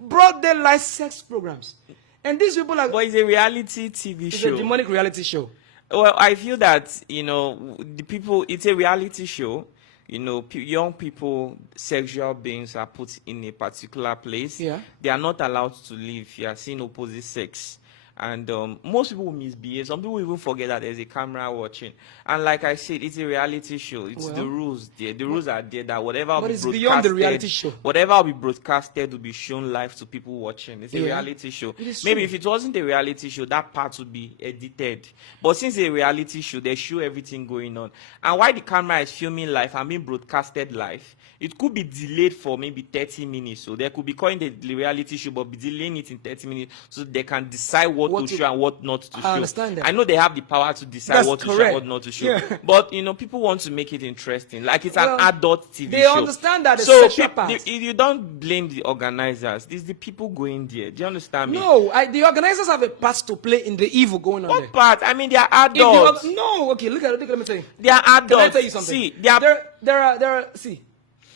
Broad daylight sex programs. And these people are... But it's a reality TV It's show. a demonic reality show. Well, I feel that, you know, the people, it's a reality show. You know, young people, sexual beings are put in a particular place. Yeah. They are not allowed to live. You are seeing opposite sex. And most people will misbehave. Some people even forget that there's a camera watching. And like I said, it's a reality show. It's the rules there. The rules are there that whatever will be it's beyond the reality show. Whatever will be broadcasted will be shown live to people watching. It's a reality show. Maybe if it wasn't a reality show, that part would be edited. But since it's a reality show, they show everything going on. And while the camera is filming live and being broadcasted live, it could be delayed for maybe 30 minutes. So they could be calling the reality show, but be delaying it in 30 minutes so they can decide what to show and what not to show. I understand that. I know they have the power to decide That's what to show correct. and what not to show. Yeah. But, you know, people want to make it interesting. Like it's an adult TV they show. understand that the so sexual part. you don't blame the organizers. It's the people going there. Do you understand me? No, the organizers have a part to play in the evil going on there. What part? I mean, they are If adults. no, okay, let me tell you. They are adults. Can I tell you something? See, they are... There are, see,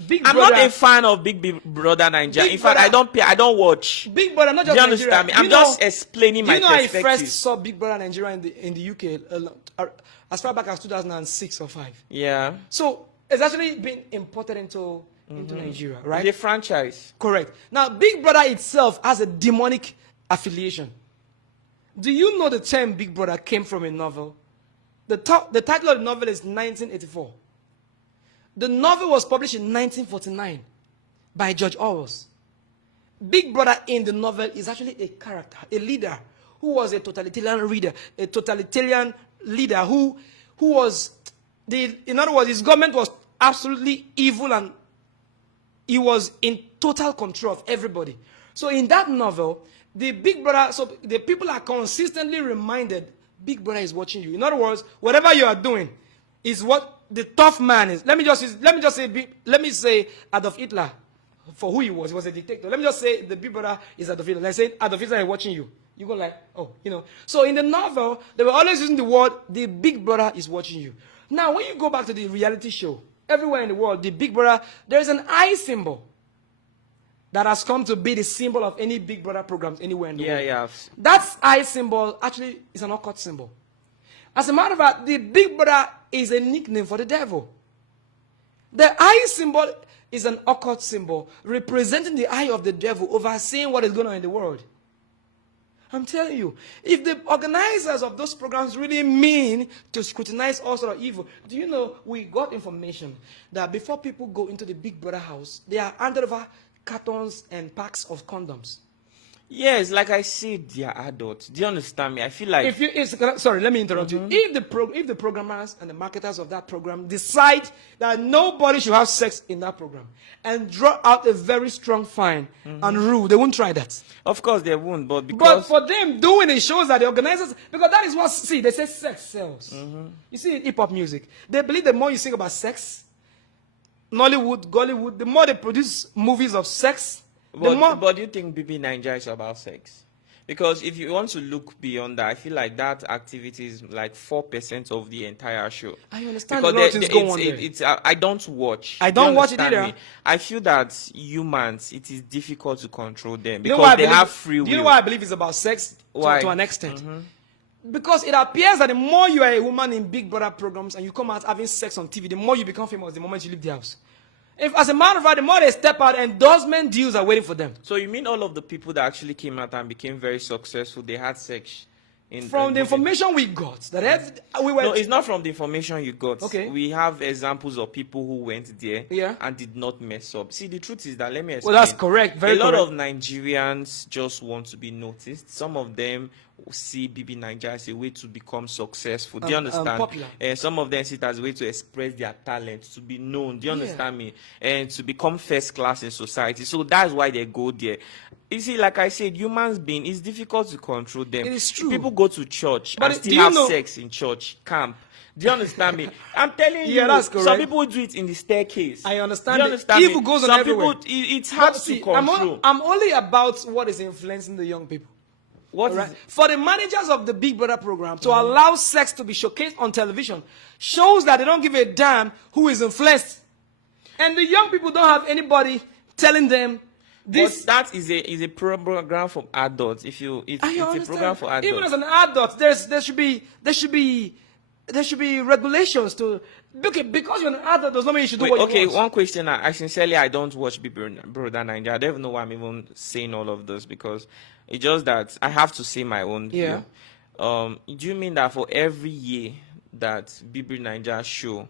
Big I'm Brother. not a fan of Big Brother Nigeria. Big In fact, Brother- I don't watch. Big Brother, not Do just you understand me? Nigeria. I'm just explaining Do my you know I perspective. first saw Big Brother Nigeria in the UK as far back as 2006 or 5. Yeah. So it's actually been imported into Nigeria, right? The franchise. Correct. Now, Big Brother itself has a demonic affiliation. Do you know the term Big Brother came from a novel? The title of the novel is 1984. The novel was published in 1949 by George Orwell. Big Brother in the novel is actually a character, a leader, who was a totalitarian leader who was, in other words, his government was absolutely evil and he was in total control of everybody. So in that novel, the Big Brother, so the people are consistently reminded, Big Brother is watching you. In other words, whatever you are doing is what the tough man is. Let me say Adolf Hitler, for who he was a dictator. Let me just say the Big Brother is Adolf Hitler. Let's say Adolf Hitler is watching you. You go like, oh, you know. So in the novel, they were always using the word, the Big Brother is watching you. Now, when you go back to the reality show, everywhere in the world, the Big Brother, there is an eye symbol that has come to be the symbol of any Big Brother programs anywhere in the world. Yeah. That eye symbol actually is an occult symbol. As a matter of fact, the Big Brother is a nickname for the devil. The eye symbol is an occult symbol representing the eye of the devil overseeing what is going on in the world. I'm telling you, if the organizers of those programs really mean to scrutinize all sort of evil, do you know, we got information that before people go into the Big Brother house, they are handed over cartons and packs of condoms. Yes, like I said, they are adults. Do you understand me? I feel like... Sorry, let me interrupt you. If the programmers and the marketers of that program decide that nobody should have sex in that program and draw out a very strong fine and rule, they won't try that. Of course they won't, but because... But for them doing it shows that the organizers, because that is what, see, they say sex sells. You see in hip-hop music, they believe the more you sing about sex, Nollywood, Gollywood, the more they produce movies of sex, But do you think BB Nigeria is about sex? Because if you want to look beyond that, I feel like that activity is like 4% of the entire show. I understand because a lot of things go on there. I don't watch. I don't watch it understand either. me? I feel that humans, it is difficult to control them You know because why I they believe- have free will. Do you know why I believe it's about sex Why? to an extent? Because it appears that the more you are a woman in Big Brother programs and you come out having sex on TV, the more you become famous the moment you leave the house. If, as a matter of fact, the more they step out, endorsement deals are waiting for them. So you mean all of the people that actually came out and became very successful, they had sex? From the information we got, that we were... No, it's not from the information you got. Okay. We have examples of people who went there Yeah. and did not mess up. See, the truth is that, let me explain. Well, that's correct. Very A lot correct. of Nigerians just want to be noticed. Some of them see BB Nigeria as a way to become successful. Do you understand? popular. Some of them see it as a way to express their talent, to be known. Do you understand me? And to become first class in society. So that's why they go there. You see, like I said, humans being, it's difficult to control them. It is true. People go to church But and do still you have know- sex in church, camp. Do you understand me? I'm telling you, Yeah, that's some correct. people do it in the staircase. I understand Do you it. understand Evil me? goes on some everywhere. people, it's hard But to see, control. I'm only about what is influencing the young people. What All right? is- For the managers of the Big Brother program to allow sex to be showcased on television shows that they don't give a damn who is influenced. And the young people don't have anybody telling them this. But that is a program for adults. It's I a program understand. for adults. Even as an adult, there should be regulations to. Okay, because you're an adult does not mean you should do Wait, what okay, you want. one question. I sincerely, I don't watch Big Brother Nigeria. I don't even know why I'm even saying all of this, because it's just that I have to say my own Yeah. view. Do you mean that for every year that Big Brother Nigeria show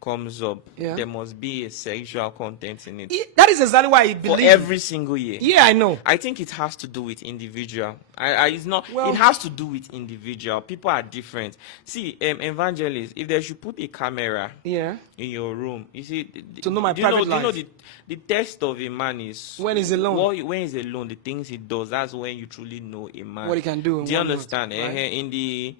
comes up, Yeah. there must be a sexual content in it? That is exactly why I For believe. every single year. Yeah, I know. I think it has to do with individual. It's not. Well- it has to do with individual. People are different. See, evangelists, if they should put a camera Yeah. in your room, you see, To know my do you know, private do you know life. the test of a man is When he's alone. when he's alone, the things he does. That's when you truly know a man. What he can do and Do you what not, understand? right? In the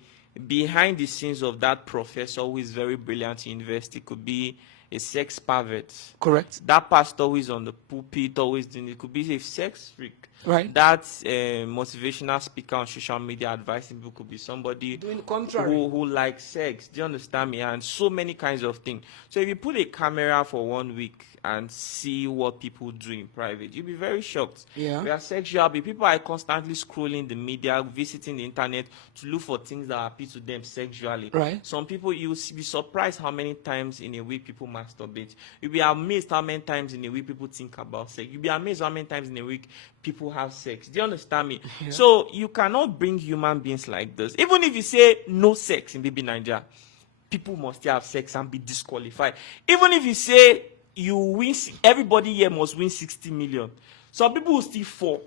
behind the scenes of that professor who is very brilliant in university could be a sex pervert. Correct. That pastor who is on the pulpit always doing it could be a sex freak. Right. That motivational speaker on social media advising people could be somebody Doing the contrary. who likes sex. Do you understand me? And so many kinds of things. So if you put a camera for 1 week and see what people do in private, you'll be very shocked. Yeah. We are sexual, but people are constantly scrolling the media, visiting the internet to look for things that appeal to them sexually. Right. Some people, you'll be surprised how many times in a week people masturbate. You'll be amazed how many times in a week people think about sex. You'll be amazed how many times in a week people have sex. Do you understand me? Yeah. So you cannot bring human beings like this. Even if you say no sex in Baby Nigeria, people must still have sex and be disqualified. Even if you say you win, everybody here must win 60 million. Some people will still fall.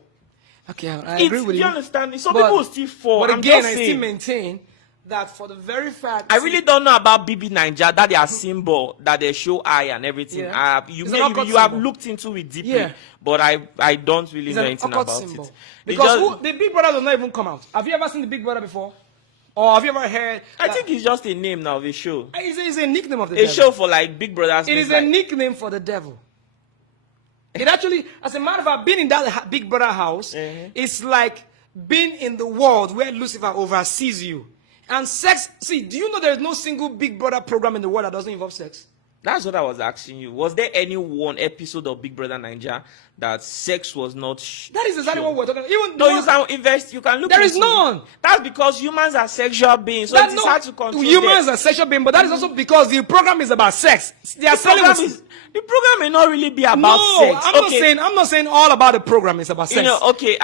Okay, I agree with Do you. you understand me? Some But- people will still fall. But I'm again, just I saying. still maintain that for the very fact I really don't know about BB Nigeria, that their symbol, that they show eye and everything. Yeah. You It's an occult you have symbol. looked into it deeply, Yeah. but I don't really it's know an anything occult about symbol. it. Because the Big Brother does not even come out. Have you ever seen the Big Brother before? Or have you ever heard? I that- think it's just a name now of a show. it's a nickname of the A devil. show for like Big Brothers. It is a nickname for the devil. It actually, as a matter of fact, being in that Big Brother house, it's like being in the world where Lucifer oversees you. And sex, see, do you know there is no single Big Brother program in the world that doesn't involve sex? That's what I was asking you. Was there any one episode of Big Brother Nigeria that sex was not? That is exactly what we're talking about. Even No, the you ones- can invest. You can look. There is into it. none. That's because humans are sexual beings, so that it is hard to control. humans them. are sexual beings, but that is also because the program is about sex. They are selling us. The program may not really be about No, sex. I'm not saying all about the program is about sex. You know, okay,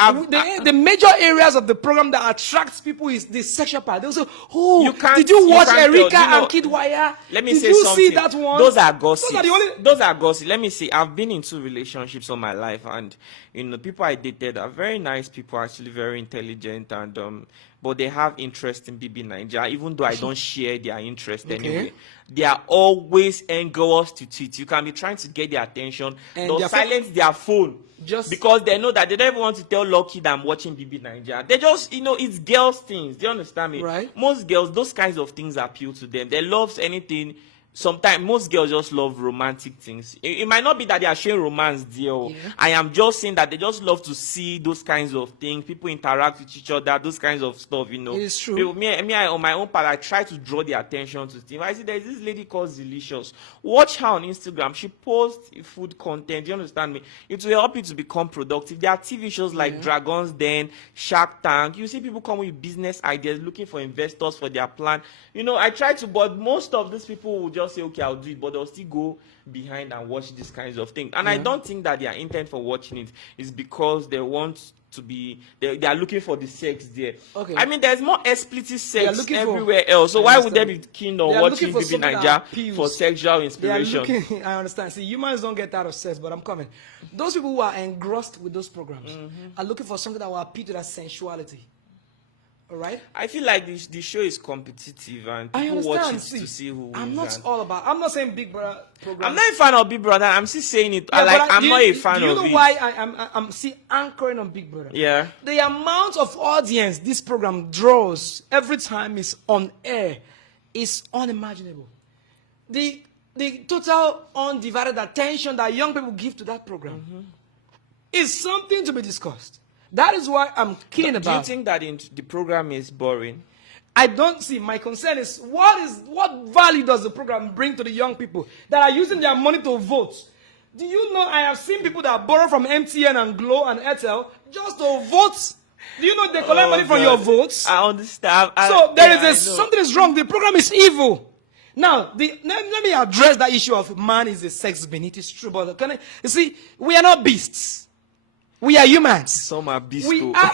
the major areas of the program that attracts people is the sexual part. They also, oh, You can't- did you you watch can't Erika tell, you know- and Kid Wire? Let me did say you something. see that one? Those are gossip. Those are the only. Those are gossip. Let me say, I've been in 2 relationships all my life, and the people I dated are very nice people, actually very intelligent, and but they have interest in BB Nigeria, even though I don't share their interest anyway. They are always engrossed to it. You can be trying to get their attention, And they'll their silence their phone. Just- because they know that they don't even want to tell Lucky that I'm watching BB Nigeria. They just, it's girls' things. Do you understand me? Right. Most girls, those kinds of things appeal to them. They love anything. Sometimes most girls just love romantic things. It might not be that they are showing romance there. I am just saying that they just love to see those kinds of things. People interact with each other, those kinds of stuff, It is true. People- I, on my own part, I try to draw the attention to things. I see there's this lady called Delicious. Watch her on Instagram. She posts food content. You understand me? It will help you to become productive. There are TV shows like Dragon's Den, Shark Tank. You see people come with business ideas, looking for investors for their plan. I try to, but most of these people will just say, okay, I'll do it, but they'll still go behind and watch these kinds of things. And I don't think that their intent for watching it is because they want to be, they are looking for the sex there. Okay. I mean, there's more explicit are sex looking for- everywhere else. So I why would they be understand. keen They on are watching looking for BB something that Nigeria appeals. for sexual They are inspiration? looking, I understand. See, humans don't get out of sex, but I'm coming. Those people who are engrossed with those programs are looking for something that will appeal to that sensuality. All right? I feel like the show is competitive and I people watch understand. it to see who wins. I'm not and- all about. I'm not saying Big Brother program. I'm not a fan of Big Brother. I'm still saying it. Yeah, but I'm do not you- a fan Do you of know it. why I'm still anchoring on Big Brother? Yeah. The amount of audience this program draws every time it's on air is unimaginable. The total undivided attention that young people give to that program is something to be discussed. That is why I'm keen Do you about. think that the program is boring? I don't see. My concern is what value does the program bring to the young people that are using their money to vote? Do you know I have seen people that borrow from MTN and Glow and Airtel just to vote? Do you know they collect money from your votes? I understand. So there yeah, is something is wrong. The program is evil. Now, let me address that issue of man is a sex being. It is true, but you see, we are not beasts. We are humans. Some are beasts. We are.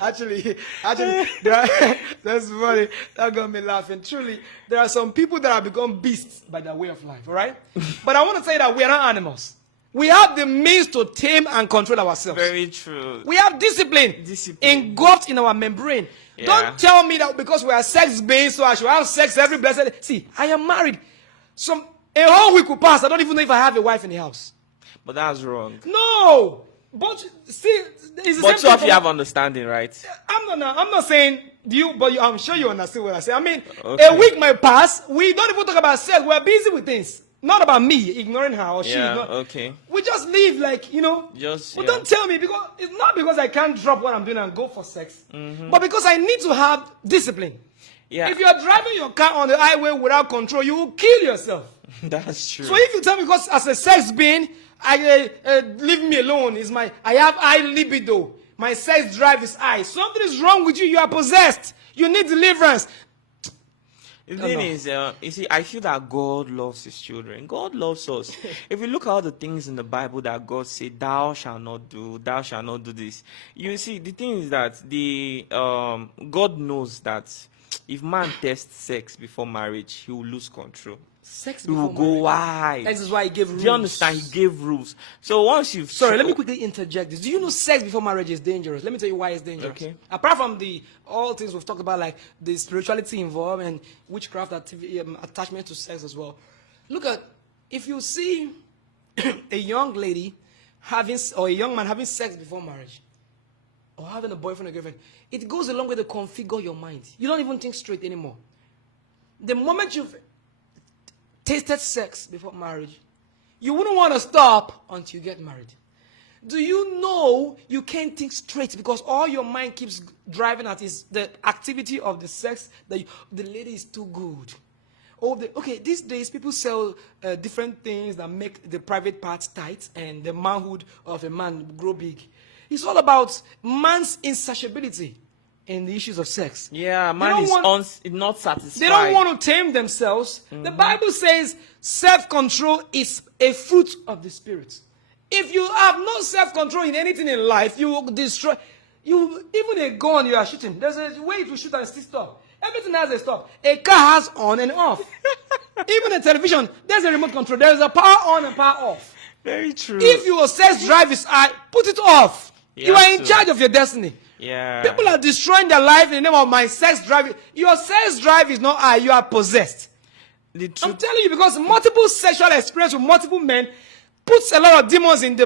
actually, that's funny. That got me laughing. Truly, there are some people that have become beasts by their way of life. All right, but I want to say that we are not animals. We have the means to tame and control ourselves. Very true. We have discipline engulfed in our membrane. Yeah. Don't tell me that because we are sex beings, so I should have sex every blessed. See, I am married. A whole week will pass. I don't even know if I have a wife in the house. But that's wrong. No, but see, it's the But same two of thing you for- have understanding, right? I'm not saying you, but I'm sure you understand what I say. I mean, Okay. a week might pass. We don't even talk about sex. We're busy with things. Not about me ignoring her or she. Yeah, Not, okay. We just live like, Just, But yeah. don't tell me because it's not because I can't drop what I'm doing and go for sex, but because I need to have discipline. Yeah. If you're driving your car on the highway without control, you will kill yourself. That's true. So if you tell me because as a sex being, leave me alone. I have high libido. My sex drive is high. Something is wrong with you. You are possessed. You need deliverance. The thing is, you see, I feel that God loves his children. God loves us. If you look at all the things in the Bible that God said, thou shalt not do this. You see, the thing is that God knows that if man tests sex before marriage, he will lose control. Sex He will before go marriage. wide. This is why he gave rules. Do you understand? He gave rules. So once you've Sorry, let me quickly interject this. Do you know sex before marriage is dangerous? Let me tell you why it's dangerous. Okay. Apart from all things we've talked about, like the spirituality involved and witchcraft attachment to sex as well. Look at, if you see a young lady or a young man having sex before marriage, or having a boyfriend or girlfriend, it goes a long way to configure your mind. You don't even think straight anymore. The moment you've tasted sex before marriage, you wouldn't want to stop until you get married. Do you know you can't think straight because all your mind keeps driving at is the activity of the sex that the lady is too good. Okay, these days people sell different things that make the private parts tight and the manhood of a man grow big. It's all about man's insatiability in the issues of sex. Yeah, They man don't is not satisfied. They don't want to tame themselves. The Bible says self-control is a fruit of the Spirit. If you have no self-control in anything in life, you will destroy. Even a gun you are shooting, there's a way to shoot and still stop. Everything has a stop. A car has on and off. Even a television, there's a remote control. There's a power on and power off. Very true. If your sex drive is high, put it off. You are in charge of your destiny. Yeah. People are destroying their life in the name of my sex drive. Your sex drive is not high. You are possessed. The I'm truth, telling you because multiple sexual experience with multiple men puts a lot of demons in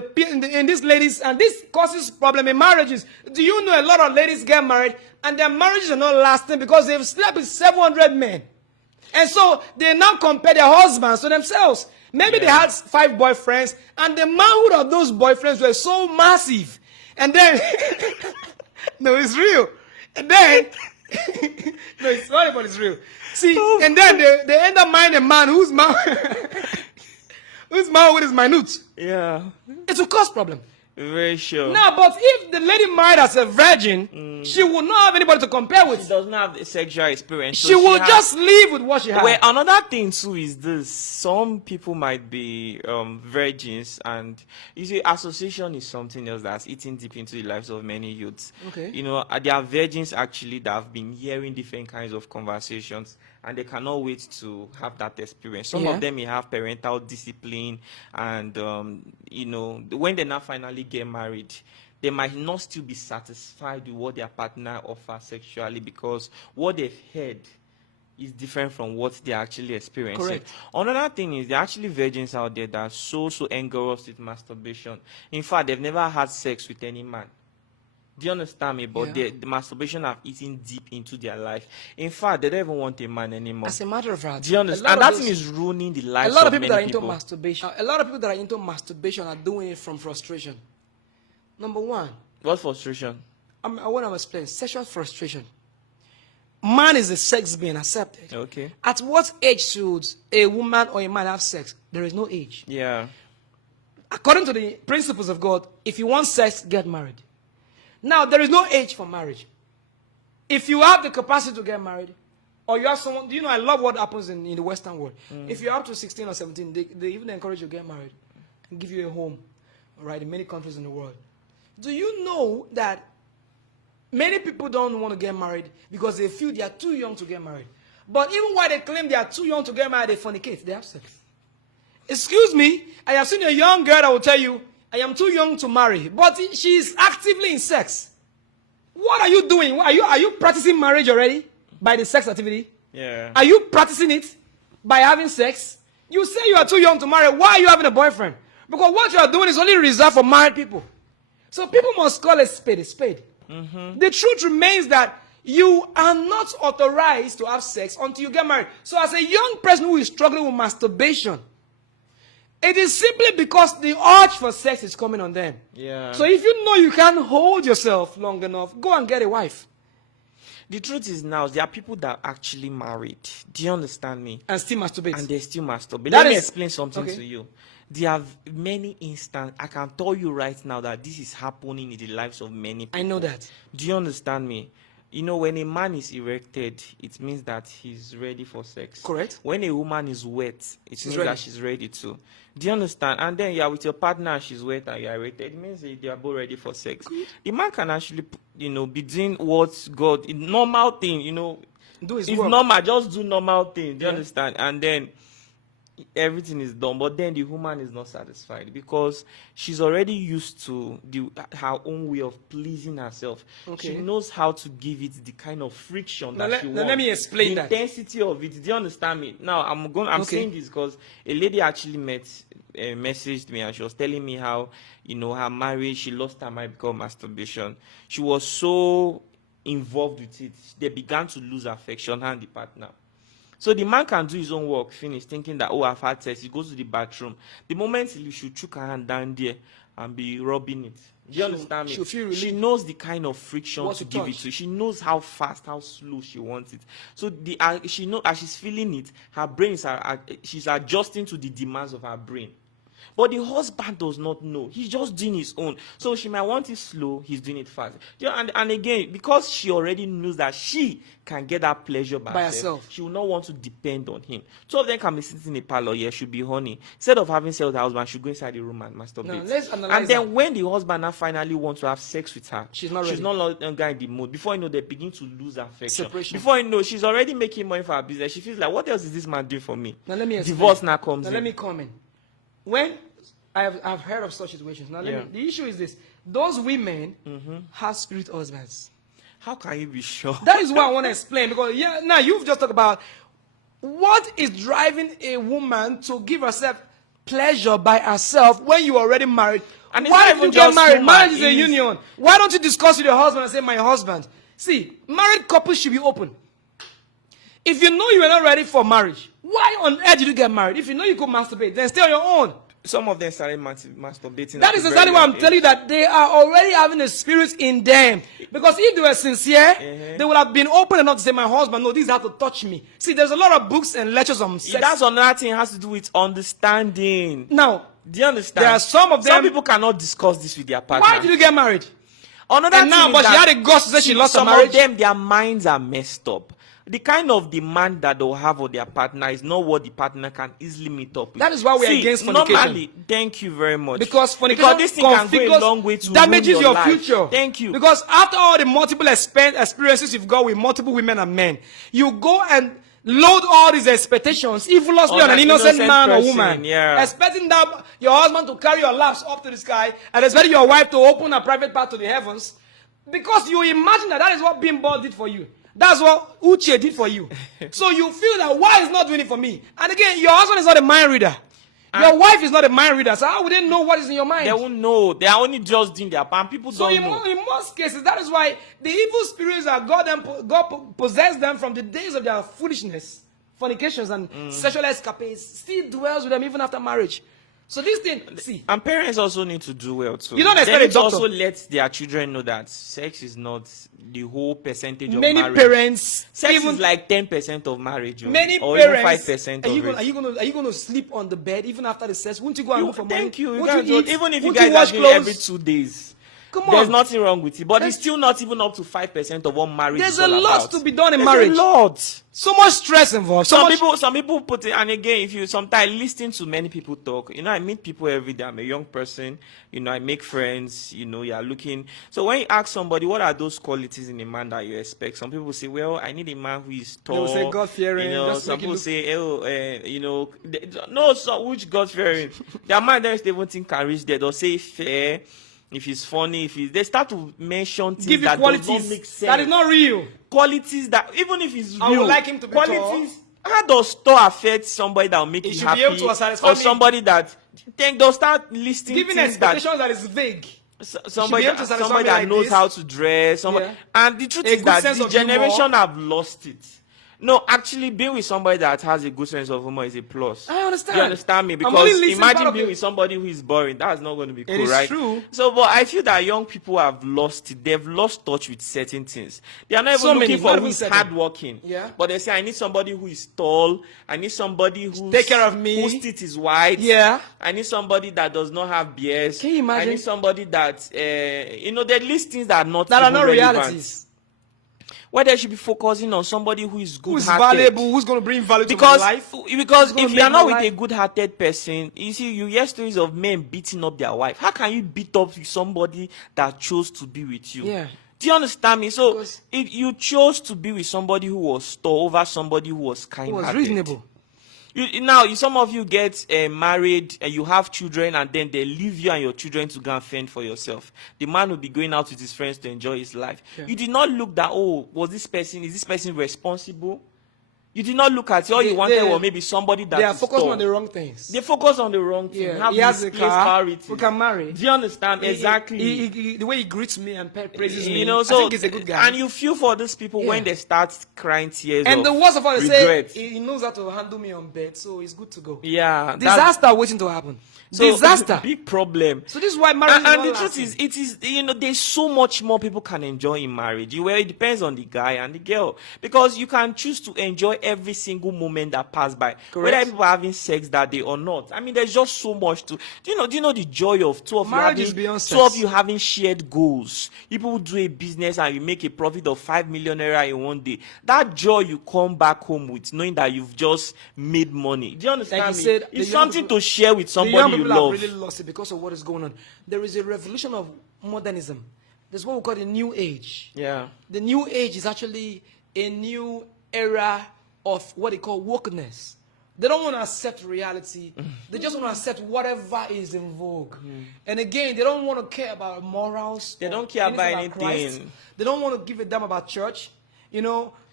these ladies, and this causes problem in marriages. Do you know a lot of ladies get married and their marriages are not lasting because they've slept with 700 men, and so they now compare their husbands to themselves. Maybe they had 5 boyfriends, and the manhood of those boyfriends were so massive, and then no, it's real, and then no, it's funny, but it's real. See, and then they end up marrying a man whose manhood is minute. yeah, It will cause problem. very sure. Now, but if the lady married as a virgin, she will not have anybody to compare She with. doesn't have a sexual experience. so She will has- just live with what she has. Well, another thing too is this: some people might be virgins, and you see, association is something else that's eating deep into the lives of many youths. Okay. You know, there are virgins actually that have been hearing different kinds of conversations, and they cannot wait to have that experience. Some Yeah. of them may have parental discipline, and you know, when they now finally get married, they might not still be satisfied with what their partner offers sexually because what they've heard is different from what they're actually experiencing. Correct. Another thing is there are actually virgins out there that are so engrossed with masturbation. In fact, they've never had sex with any man. Do you understand me? But Yeah. the masturbation have eaten deep into their life. In fact, they don't even want a man anymore. As a matter of fact, Do you understand? And that thing is ruining the a lives lot of of people that are many into people. masturbation. A lot of people that are into masturbation are doing it from frustration. Number one, What frustration? I want to explain sexual frustration. Man is a sex being accepted. Okay. At what age should a woman or a man have sex? There is no age. Yeah. According to the principles of God, if you want sex, get married. Now, there is no age for marriage. If you have the capacity to get married, or you have someone, do you know, I love what happens in the Western world. If you're up to 16 or 17, they even encourage you to get married and give you a home, right, in many countries in the world. Do you know that many people don't want to get married because they feel they are too young to get married? But even while they claim they are too young to get married, they fornicate, they have sex. Excuse me, I have seen a young girl that will tell you, I am too young to marry, but she is actively in sex. What are you doing? Are you practicing marriage already by the sex activity? Yeah. Are you practicing it by having sex? You say you are too young to marry. Why are you having a boyfriend? Because what you are doing is only reserved for married people. So people must call a spade a spade. The truth remains that you are not authorized to have sex until you get married. So as a young person who is struggling with masturbation, it is simply because the urge for sex is coming on them. Yeah. So if you know you can't hold yourself long enough, go and get a wife. The truth is now, there are people that are actually married. Do you understand me? And still masturbate. And they still masturbate. That Let me is- explain something okay. to you. There are many instances, I can tell you right now that this is happening in the lives of many people. I know that. Do you understand me? You know, when a man is erected, it means that he's ready for sex. Correct. When a woman is wet, it means ready. that she's ready to. Do you understand? And then you're with your partner and she's wet and you're erected. It means they are both ready for sex. The man can actually, be doing what God, normal thing, Do his it's work. normal, just do normal thing. Do you Yeah. understand? And then everything is done, but then the woman is not satisfied because she's already used to her own way of pleasing herself. Okay. She knows how to give it the kind of friction Now that let- she now wants. let me explain the that. intensity of it. Do you understand me? Now I'm Okay. saying this because a lady actually messaged me and she was telling me how her marriage, she lost her mind because of masturbation. She was so involved with it, they began to lose affection, her and the partner. So the man can do his own work, finish, thinking that, I've had sex. He goes to the bathroom. The moment he should chuck her hand down there and be rubbing it. Do you understand me? she'll feel She relief. knows the kind of friction What to to give touch. it to. She knows how fast, how slow she wants it. So she knows as she's feeling it, her brain she's adjusting to the demands of her brain. But the husband does not know. He's just doing his own. So she might want it slow, he's doing it fast. And again, because she already knows that she can get that pleasure by herself, she will not want to depend on him. Two of them can be sitting in a parlor, yeah, she'll be horny. Instead of having sex with her husband, she'll go inside the room and masturbate. Now, let's analyze And then that. when the husband now finally wants to have sex with her, She's not ready. no longer in the mood. Before you know, they begin to lose affection. Separation. Before you know, she's already making money for her business. She feels like, what else is this man doing for me? Now let me explain. Divorce now comes Now in. let me comment. When I've heard of such situations. Now Yeah. the issue is this: those women have spirit husbands. How can you be sure? That is what I want to explain, because now you've just talked about what is driving a woman to give herself pleasure by herself when you are already married. And it's Why not don't even you get just married? woman, Marriage is a it's- union. Why don't you discuss with your husband and say, my husband? See, married couples should be open. If you know you are not ready for marriage, why on earth did you get married? If you know you could masturbate, then stay on your own. Some of them started masturbating. That is exactly why I'm telling you that they are already having a spirit in them. Because if they were sincere, they would have been open enough to say, my husband, no, this has to touch me. See, there's a lot of books and lectures on sex. That's another thing. It has to do with understanding. Now, Do you understand? there are some of them. Some people cannot discuss this with their partner. Why did you get married? Another And now, thing but is she that had a guts to say she lost her some marriage. of them, their minds are messed up. The kind of demand that they'll have of their partner is not what the partner can easily meet up with. That is why we are against fornication. Normally, thank you very much. Because fornication this thing can go a configures- long way to damages ruin your life. future. Thank you. Because after all the multiple experiences you've got with multiple women and men, you go and load all these expectations evilishly on an innocent man or person, woman, yeah. expecting that your husband to carry your laps up to the sky and expecting your wife to open a private path to the heavens, because you imagine that is what Bimbo did for you. That's what Uche did for you. So you feel that, why is not doing it for me? And again, your husband is not a mind reader. Your wife is not a mind reader, so how would they know what is in your mind? They won't know. They are only just doing their part. People So don't in, know. in most cases, that is why the evil spirits that God possessed them from the days of their foolishness, fornications, and sexual escapades still dwells with them even after marriage. So this thing, see, And parents also need to do well too. You don't expect They a need to doctor. also let their children know that sex is not the whole percentage of many marriage. parents, Sex even is like 10% of marriage, many or even parents, 5% are of you it. are you going to sleep on the bed even after the sex? Won't you go and look for money? Thank you. You Won't guys you don't- eat? even if you Won't guys are wash doing clothes? every 2 days, Come there's on. nothing wrong with it. But There's- it's still not even up to 5% of what marriage There's is a all lot about. to be done in There's marriage. a lot. So much stress involved. So much. Some people put it, and again, if you sometimes listen to many people talk, I meet people every day. I'm a young person, I make friends, you're looking. So when you ask somebody, what are those qualities in a man that you expect? Some people say, well, I need a man who is They will tall. say God-fearing, just Some make it people look- say, no, so which God-fearing? Their man don't even think can reach there. They'll say fair. If he's funny, they start to mention things Give you that does not qualities make sense. that is not real. Qualities that even if it's I would real, like him to be qualities. How does tall affect somebody that will make He you should happy, be able to satisfy or me. somebody that then they'll start listing Giving things that expectations that is vague. somebody be able to satisfy somebody me that like knows this. how to dress. Somebody, Yeah. and the truth A is good that sense the of humor. generation have lost it. No, actually, being with somebody that has a good sense of humor is a plus. I understand. You understand me? I'm only Because listening imagine part of being it. with somebody who is boring. That's not going to be cool, is right? true. So, but I feel that young people have lost it. They've lost touch with certain things. They are not even So looking many, for not who even is certain. hardworking. Yeah. But they say, I need somebody who is tall. I need somebody who Take care of me. whose teeth is white. Yeah. I need somebody that does not have BS. Can you imagine? I need somebody that, they list things that are not That are even not relevant. realities. Where they should be focusing on somebody who is Who's good-hearted. valuable? Who's going to bring value Because, to my life? because gonna if you are make not my with a life- good-hearted person, you see, you hear stories of men beating up their wife. How can you beat up somebody that chose to be with you? Yeah. Do you understand me? So, Because- if you chose to be with somebody who was tall over somebody who was It kind-hearted. was reasonable. Some of you get married and you have children, and then they leave you and your children to go and fend for yourself. The man will be going out with his friends to enjoy his life. Yeah. You did not look that, is this person responsible? You did not look at all you wanted was maybe somebody that They are is focused tall. on the wrong things. They focus on the wrong thing. Yeah. Have He has a misplaced car. priorities. We can marry. Do you understand? Exactly. The way he greets me and praises me. So I think he's a good guy. and you feel for these people Yeah. when they start crying tears And of the worst of all, they regret. say he knows how to handle me on bed, so he's good to go. Yeah, that's- Disaster waiting to happen. so, Disaster. big problem. So this is why marriage And is the not truth lasting. is, it is, there's so much more people can enjoy in marriage. Well, it depends on the guy and the girl. Because you can choose to enjoy every single moment that pass by. Whether people are having sex that day or not. I mean, there's just so much to, do you know the joy of two of Marriage you is having, beyond two of sex. you having shared goals. People who do a business and you make a profit of 5 million naira in one day. That joy you come back home with, knowing that you've just made money. Do you understand Like you me? said, the It's young something people- to share with The somebody young you people love. have really lost it because of what is going on. There is a revolution of modernism. There's what we call the new age. Yeah. The new age is actually a new era of what they call wokeness. They don't want to accept reality. They just want to accept whatever is in vogue. And again, they don't want to care about morals. They or don't care about anything Christ. anything. They don't want to give a damn about church.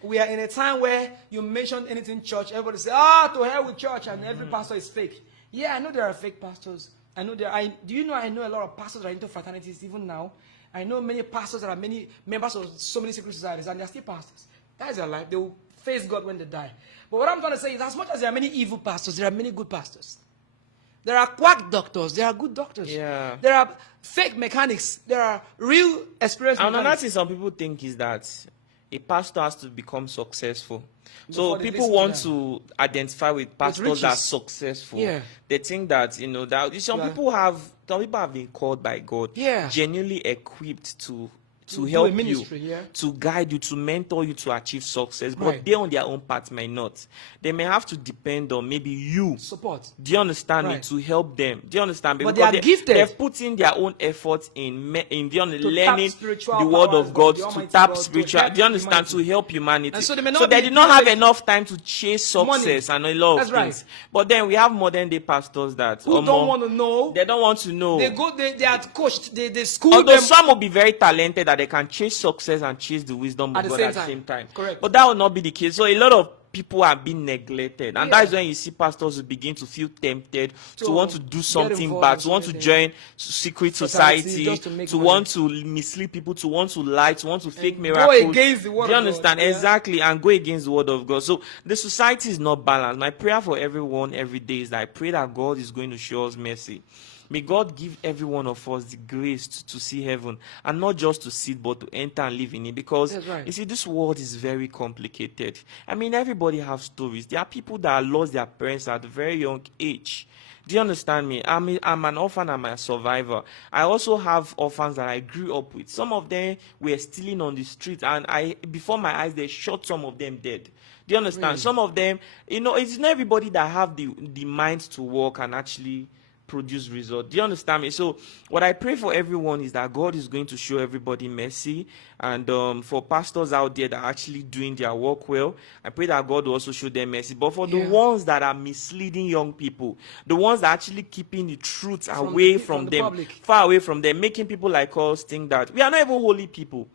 We are in a time where you mention anything church, everybody say, to hell with church, and every pastor is fake. Yeah, I know there are fake pastors. I know do you know I know a lot of pastors that are into fraternities even now. I know many pastors that are many members of so many secret societies, and they're still pastors. That is their life. They will face God when they die. But what I'm trying to say is, as much as there are many evil pastors, there are many good pastors. There are quack doctors. There are good doctors. Yeah. There are fake mechanics. There are real experienced And another mechanics. thing some people think is that a pastor has to become successful. So Before they people listen to want them. to identify with pastors that are riches. successful. Yeah. They think that, that some Yeah. people have been called by God, Yeah. genuinely equipped to do a help ministry, you, yeah. to guide you, to mentor you to achieve success. But Right. they on their own part may not. They may have to depend on maybe you. Support. Do you understand me? Right. To help them. Do you understand me? But Because they are gifted. They've put in their own effort in learning spiritual the word powers of God, the to Almighty tap God, to spiritual. help Do you understand? humanity. To help humanity. And so they may not they be did not have privileged. enough time to chase success and a lot of That's right. things. But then we have modern day pastors that Who don't want to know. They don't want to know. They are coached. They school Although them. some will be very talented that they can chase success and chase the wisdom At of the God same at the time. same time. Correct. But that will not be the case. So a lot of people are being neglected, and Yeah. that is when you see pastors who begin to feel tempted to To want to do get something involved bad, in to want to something. join secret Society, society, just to make to money. want to mislead people, to want to lie, to want to fake go miracles. against the word Do you of God, understand? yeah. Exactly, and go against the word of God. So the society is not balanced. My prayer for everyone every day is that I pray that God is going to show us mercy. May God give every one of us the grace to see heaven, and not just to sit, but to enter and live in it. Because That's right. you see, this world is very complicated. I mean, everybody has stories. There are people that lost their parents at a very young age. Do you understand me? I'm an orphan, I'm a survivor. I also have orphans that I grew up with. Some of them were stealing on the street, and before my eyes, they shot some of them dead. Do you understand? Really? Some of them, it's not everybody that have the mind to work and actually produce result. Do you understand me? So what I pray for everyone is that God is going to show everybody mercy, and for pastors out there that are actually doing their work well, I pray that God will also show them mercy. But for the Yeah. ones that are misleading young people, the ones that are actually keeping the truth From away the from them, public. far away from them, making people like us think that we are not even holy people.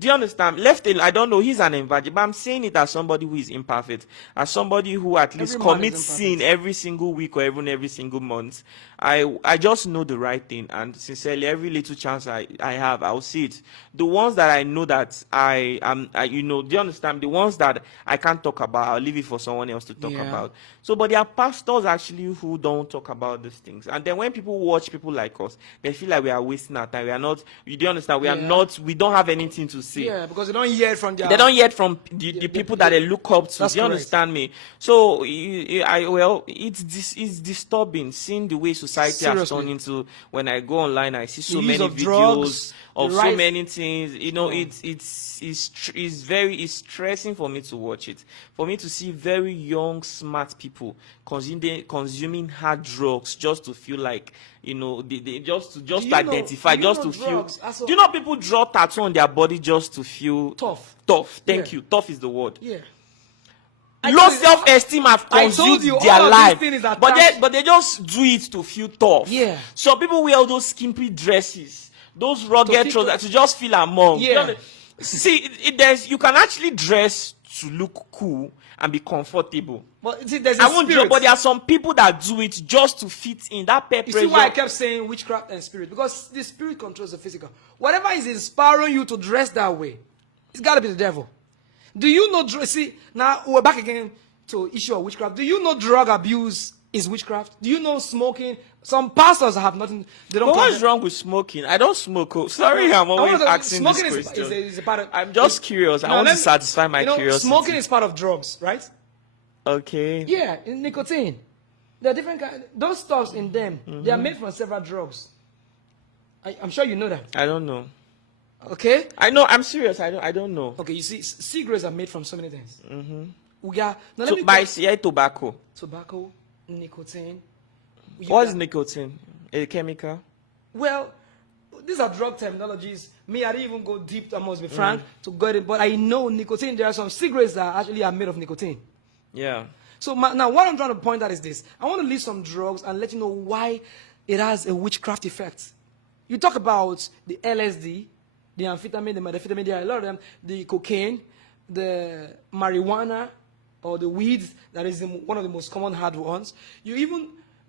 Do you understand? Left alone, I don't know, he's an evangelist, but I'm saying it as somebody who is imperfect, as somebody who at least Every man is commits sin imperfect. every single week or even every single month. I just know the right thing, and sincerely, every little chance I have, I'll see it. The ones that I know that I am, do you understand? The ones that I can't talk about, I'll leave it for someone else to talk Yeah. about. So, but there are pastors actually who don't talk about these things, and then when people watch people like us, they feel like we are wasting our time. We are not. You do understand? We are Yeah. not. We don't have anything to say. Yeah, because they don't hear it from their. They don't hear it from the people that they look up to. That's Do you correct. understand me? So, it's disturbing seeing the way society has Seriously. turned into. When I go online, I see so The use many of videos drugs, of the so rise- many things. Oh. It's stressing for me to watch it. For me to see very young, smart people consuming hard drugs just to feel like, just to you know- identify, do you just know to drugs feel. are so- Do you know people draw tattoo on their body just to feel Tough. Tough. Thank Yeah. you. Tough is the word. Yeah. Low told you- self-esteem have I told consumed you, their all of life, these things are but attached- they just do it to feel tough. Yeah. Some people wear all those skimpy dresses, those rugged feel trousers tough. to just feel among. Yeah. See, you can actually dress to look cool and be comfortable. But see, there's a I won't spirit. joke, but there are some people that do it just to fit in. That peer You pressure. see why I kept saying witchcraft and spirit? Because the spirit controls the physical. Whatever is inspiring you to dress that way, it's got to be the devil. Do you know? See, now we're back again to issue of witchcraft. Do you know drug abuse is witchcraft? Do you know smoking? Some pastors have nothing. They don't. But what's condemn- wrong with smoking? I don't smoke. Oh. Sorry, I'm I always wanna- asking this smoking question. is a part of. I'm just curious. I Now, want to let me- satisfy my curiosity. Smoking is part of drugs, right? Okay. Yeah, in nicotine. There are different kinds. Those stuffs in them, they are Mm-hmm. made from several drugs. I'm sure you know that. I don't know. Okay? I know. I'm serious. I don't know. Okay, you see, cigarettes are made from so many things. We got now let So me by talk- tobacco. tobacco, nicotine. You What is got- nicotine? A chemical? Well, these are drug terminologies. Me, I didn't even go deep. I must be frank to get it, but I know nicotine. There are some cigarettes that actually are made of nicotine. Yeah. So now, what I'm trying to point out is this: I want to list some drugs and let you know why it has a witchcraft effect. You talk about the LSD, the amphetamine, the methamphetamine. There are a lot of them. The cocaine, the marijuana, or the weeds. That is one of the most common hard ones.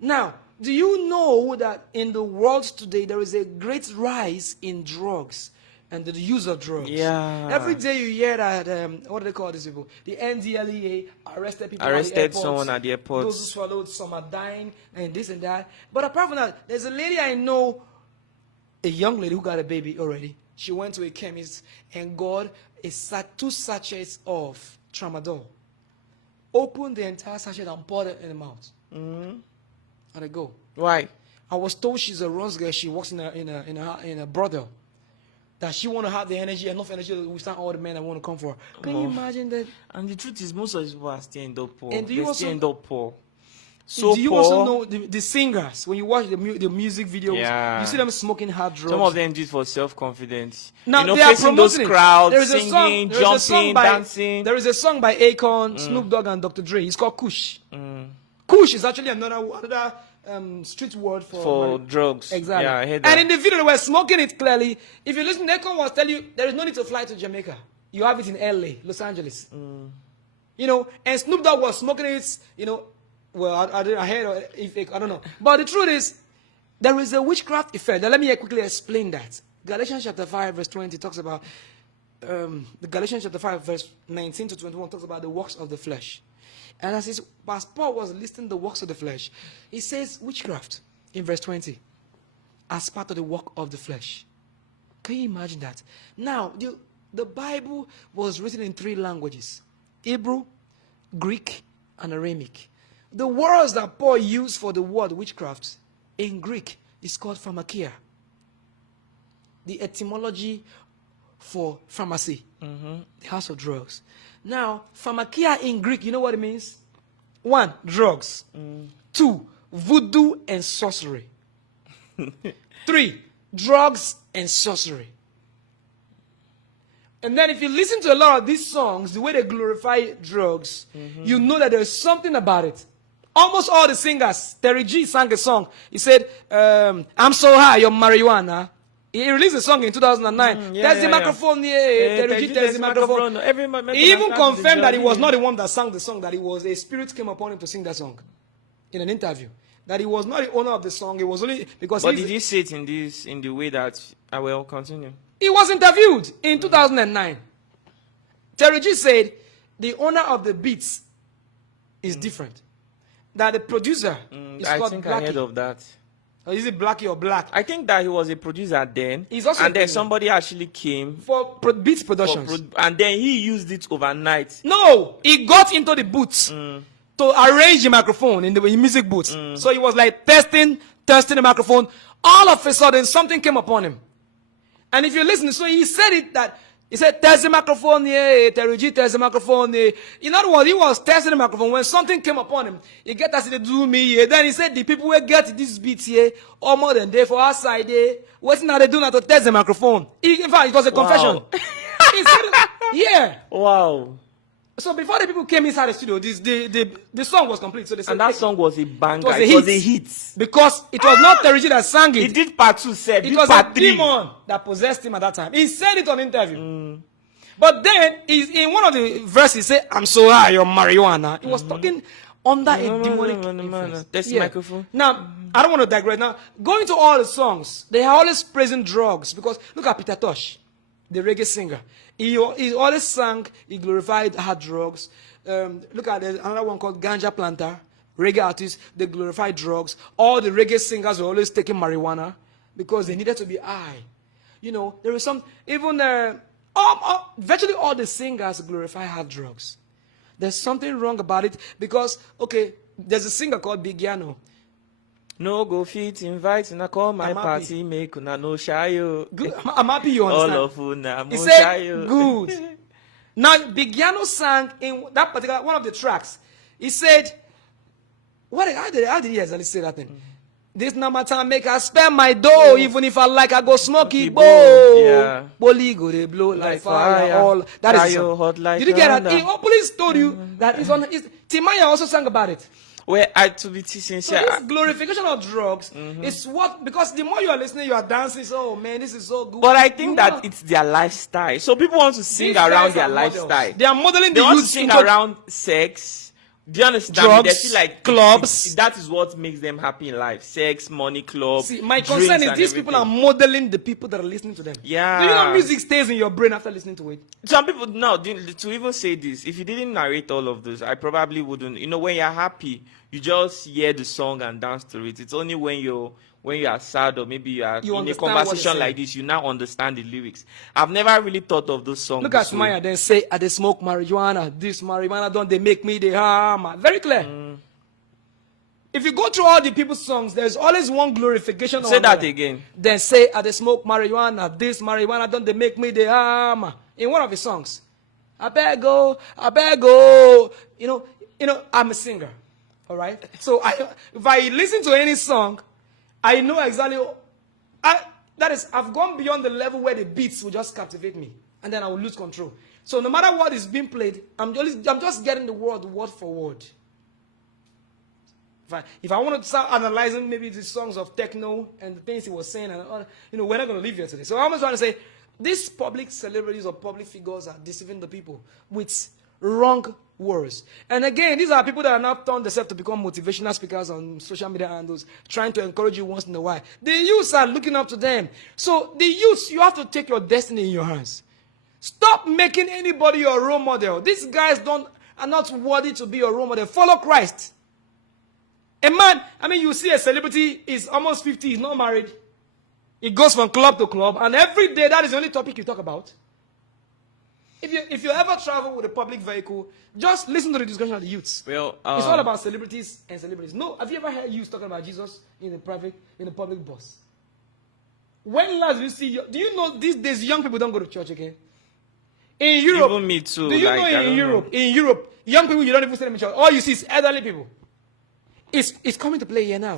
Now, do you know that in the world today there is a great rise in drugs and the use of drugs? Yeah. Every day you hear that, what do they call these people? The NDLEA arrested people Arrested at the airport. someone at the airport. Those who swallowed, some are dying, and this and that. But apart from that, there's a lady I know, a young lady who got a baby already. She went to a chemist and got two sachets of tramadol. Opened the entire sachet and poured it in the mouth. And I go. Why? I was told she's a runs girl. She works in a brothel. That she want to have the energy, enough energy to withstand all the men that want to come for her. Can you imagine that? And the truth is, most of these people are still end up poor. And do you They also- still end up poor. So do you poor. also know the singers? When you watch the music videos, Yeah. you see them smoking hard drugs. Some of them do it for self-confidence. Now they they are facing those promoting it. crowds, There is a singing, song- there is a song jumping, by- dancing. There is a song by Akon, Snoop Dogg, and Dr. Dre. It's called Kush. Kush is actually another street word For drugs. Exactly. Yeah, I heard And that. in the video, they were smoking it clearly. If you listen, Akon was telling you there is no need to fly to Jamaica. You have it in LA, Los Angeles. You know, and Snoop Dogg was smoking it, you know, well, I heard, I don't know. But the truth is, there is a witchcraft effect. Now, let me quickly explain that. Galatians chapter 5, verse 20 talks about, the Galatians chapter 5, verse 19 to 21 talks about the works of the flesh. And as Paul was listing the works of the flesh, he says witchcraft in verse 20 as part of the work of the flesh. Can you imagine that? Now, the Bible was written in 3 languages: Hebrew, Greek, and Aramaic. The words that Paul used for the word witchcraft in Greek is called pharmakia. The etymology for pharmacy, the house of drugs. Now, pharmakia in Greek, you know what it means? 1, drugs. 2, voodoo and sorcery. 3, drugs and sorcery. And then if you listen to a lot of these songs, the way they glorify drugs, you know that there's something about it. Almost all the singers, Terry G sang a song. He said, I'm so high, you're marijuana. He released a song in 2009. There's the microphone here. Terry G, there's the microphone. He even confirmed that he was not the one that sang the song, that it was a spirit came upon him to sing that song in an interview. That he was not the owner of the song. It was only because. But did you say it in the way that I will continue? He was interviewed in 2009. Terry G said the owner of the beats is different. That the producer is called Blackie. I think I heard of that. Or is it Blackie or Black? I think that he was a producer then. He's also and then somebody actually came for beats productions. And then he used it overnight. No, he got into the booth to arrange the microphone in the music booth. So he was like testing the microphone. All of a sudden, something came upon him. And if you listen, so he said it that, he said, there's the microphone here, Terry G, there's the microphone here. In other words, he was testing the microphone. When something came upon him, he get us to do me here. Then he said, the people will get this beat here, or more than they for our side here. What's now they do now to test the microphone? In fact, it was a confession. He said, yeah. Wow. So before the people came inside the studio, the song was complete. So they said, and that song was a banger. It was a hit. Because it was not Terry G that sang it. He did part 2, said. It was a demon that possessed him at that time. He said it on interview. But then, in one of the verses, he said, I'm so high on marijuana. He was talking under a demonic influence. That's the microphone. Now, I don't want to digress. Now, going to all the songs, they are always praising drugs. Because look at Peter Tosh, the reggae singer. He always sang, he glorified hard drugs. Look at another one called Ganja Planter. Reggae artists, they glorified drugs. All the reggae singers were always taking marijuana because they needed to be high. You know, there is some, even virtually all the singers glorify hard drugs. There's something wrong about it because, okay, there's a singer called Big Yano. No go fit invite na call my party make una no shy. Good. I'm happy you understand. All of una he said good. Now Big Yano sang in that particular one of the tracks. He said, how did he exactly say that thing? This number time make I spend my dough, even if I like I go smoky bowl. Yeah. Bully go they blow like fire. All that is hot like. Did you get that? He openly told you that it's on. Timaya also sang about it. Well, to be sincere, so this glorification of drugs is what, because the more you are listening, you are dancing. So, oh man, this is so good. But I think that it's their lifestyle. So people want to sing around their lifestyle. They are modeling the youth to sing around sex. Do you understand? Drugs, they feel like clubs. That is what makes them happy in life. Sex, money, club. See, my concern is these people are modeling the people that are listening to them. Yeah. Do you know music stays in your brain after listening to it? Some people, no, to even say this, if you didn't narrate all of this, I probably wouldn't. You know, when you're happy, you just hear the song and dance to it. It's only when you are sad or maybe you are in a conversation like this, you now understand the lyrics. I've never really thought of those songs. Look at Maya, then say, I smoke marijuana. This marijuana don't they make me the harm. Very clear. If you go through all the people's songs, there's always one glorification. Say that again. Then say, I smoke marijuana. This marijuana don't they make me the harm. In one of his songs. I beg go. You know, I'm a singer. All right. So if I listen to any song, I know exactly. I've gone beyond the level where the beats will just captivate me, and then I will lose control. So no matter what is being played, I'm just getting the word for word. If I want to start analyzing maybe the songs of techno and the things he was saying, and we're not going to leave here today. So I'm just trying to say, these public celebrities or public figures are deceiving the people with wrong words. And again, these are people that are now turned themselves to become motivational speakers on social media handles, trying to encourage you once in a while. The youths are looking up to them. So the youths, you have to take your destiny in your hands. Stop making anybody your role model. These guys are not worthy to be your role model. Follow Christ. A man, you see a celebrity is almost 50, he's not married. He goes from club to club, and every day that is the only topic you talk about. If you ever travel with a public vehicle, just listen to the discussion of the youths. Well, it's all about celebrities and celebrities. No, have you ever heard youths talking about Jesus in the public bus? When last did you see? Do you know these days young people don't go to church again? In Europe, even me too. Do you know in Europe, young people you don't even see them in church. All you see is elderly people. It's coming to play here now.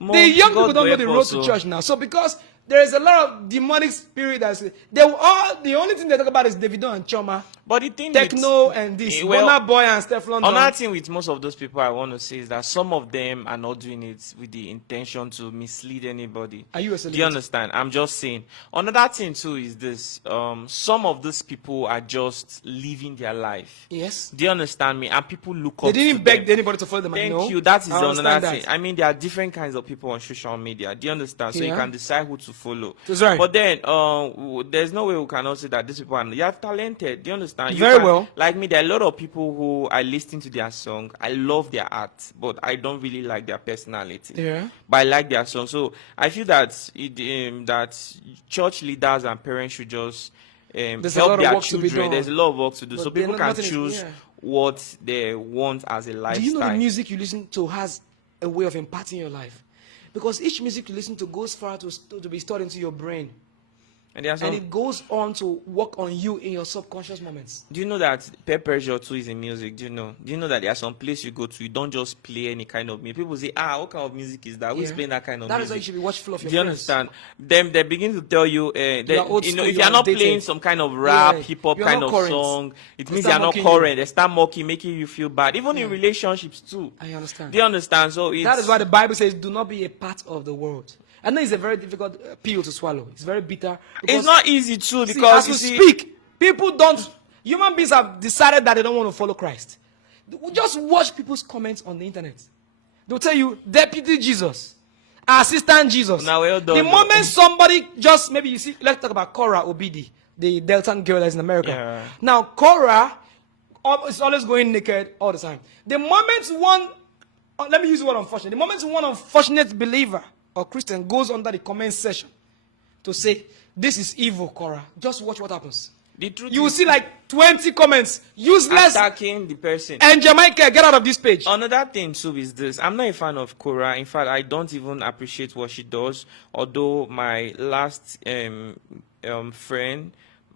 The young people don't know the road to church now. So because there is a lot of demonic spirit the only thing they talk about is Davido and Choma. But the thing Techno and this, Burna Boy and Stefflon Don. Another thing with most of those people I want to say is that some of them are not doing it with the intention to mislead anybody. Are you a celebrity? Do you understand? I'm just saying. Another thing too is this. Some of these people are just living their life. Yes. Do you understand me? And people look up. They didn't beg anybody to follow them. Thank you. That is another thing. There are different kinds of people on social media. Do you understand? So you can decide who to follow. That's right. But then there's no way we cannot say that these people are talented. Do you understand? Well. Like me, there are a lot of people who I listen to their song. I love their art, but I don't really like their personality. Yeah. But I like their song. So I feel that that church leaders and parents should just help their children. There's a lot of work to do. So people can choose what they want as a lifestyle. Do you know the music you listen to has a way of imparting your life? Because each music you listen to goes far to be stored into your brain. And it goes on to work on you in your subconscious moments. Do you know that peer pressure too is in music? Do you know that there are some places you go to, you don't just play any kind of music. People say, what kind of music is that? Who's playing that kind of music? That is why you should be watchful of your friends. Do you understand? Then they begin to tell you, if you are not playing some kind of rap, hip-hop kind of song, it means you are not current. They start mocking, making you feel bad. Even in relationships too. I understand. Do you understand? So that is why the Bible says, do not be a part of the world. I know it's a very difficult pill to swallow. It's very bitter. It's not easy too because as you speak, human beings have decided that they don't want to follow Christ. Just watch people's comments on the internet. They'll tell you, Deputy Jesus, Assistant Jesus. Now, well done, the moment somebody maybe you see, let's talk about Cora Obidi, the Delta girl that's in America. Yeah. Now, Cora is always going naked all the time. The moment let me use the word unfortunate. The moment one unfortunate believer or Christian goes under the comment section to say, this is evil, Cora, just watch what happens. The truth you will see like 20 comments, useless, attacking the person. And Jamaica, get out of this page. Another thing too is this. I'm not a fan of Cora. In fact, I don't even appreciate what she does. Although my last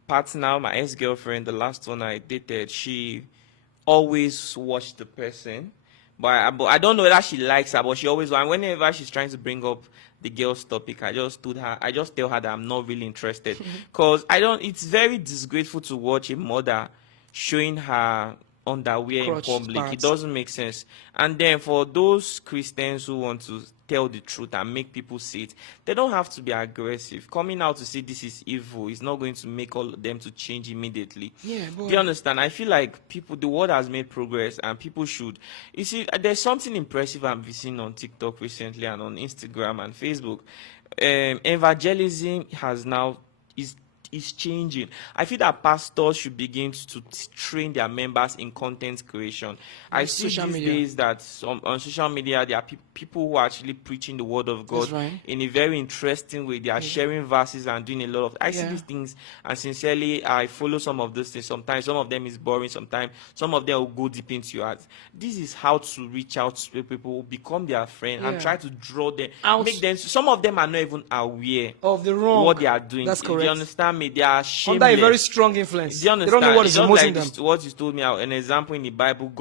partner, my ex-girlfriend, the last one I dated, she always watched the person. But I don't know whether she likes her, but she always, and whenever she's trying to bring up the girl's topic, I just tell her that I'm not really interested. Because it's very disgraceful to watch a mother showing her underwear in public. It doesn't make sense. And then for those Christians who want to tell the truth and make people see it, they don't have to be aggressive. Coming out to say this is evil is not going to make all of them to change immediately. Yeah, do you understand? I feel like the world has made progress and people should. You see, there's something impressive I've seen on TikTok recently and on Instagram and Facebook. Evangelism is changing. I feel that pastors should begin to train their members in content creation. I see these days that on social media there are people who are actually preaching the word of God in a very interesting way. They are sharing verses and doing a lot of. I see these things, and sincerely, I follow some of those things. Sometimes some of them is boring. Sometimes some of them will go deep into your heart. This is how to reach out to people, become their friend, and try to draw them, make them. Some of them are not even aware of the wrong what they are doing. That's correct. Do you understand me? They are shameless. Under a very strong influence. Do you understand? They don't know what is emoting them. What you told me, an example in the Bible,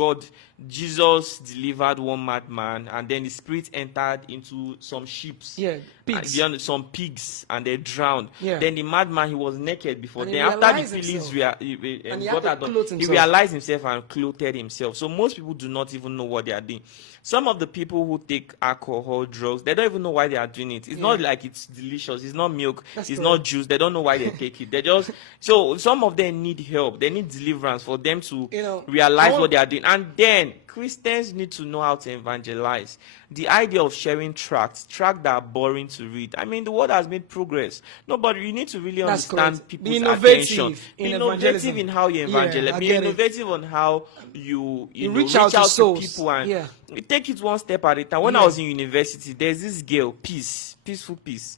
Jesus delivered one madman, and then the spirit entered into some sheep. Yeah, pigs. Some pigs, and they drowned. Yeah. Then the madman, he was naked before. And then after the feelings he realized himself and clothed himself. So most people do not even know what they are doing. Some of the people who take alcohol, drugs, they don't even know why they are doing it. It's not like it's delicious. It's not milk. It's not juice. They don't know why they take take it. They just so some of them need help. They need deliverance for them to I realize want- what they are doing. And then Christians need to know how to evangelize. The idea of sharing tracts that are boring to read. I mean, the world has made progress. Nobody, you need to really That's understand correct. people's Be innovative attention. in Be evangelism. innovative in how you Yeah, evangelize. I Be get it. innovative on how you reach out to souls. people and Yeah. you take it one step at a time. When I Yeah. was in university, there's this girl, Peaceful Peace.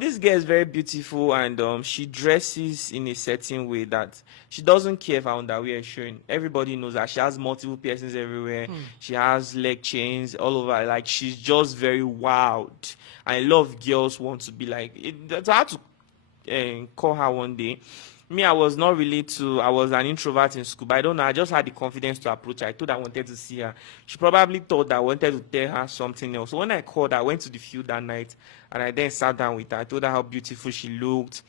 This girl is very beautiful, and she dresses in a certain way that she doesn't care if her underwear is showing. Everybody knows that she has multiple piercings everywhere. She has leg chains all over. Like, she's just very wild. And a lot of girls want to be like it. I had to call her one day. Me, I was an introvert in school, but I don't know, I just had the confidence to approach her. I told her I wanted to see her. She probably thought that I wanted to tell her something else. So when I called her, I went to the field that night, and I then sat down with her. I told her how beautiful she looked,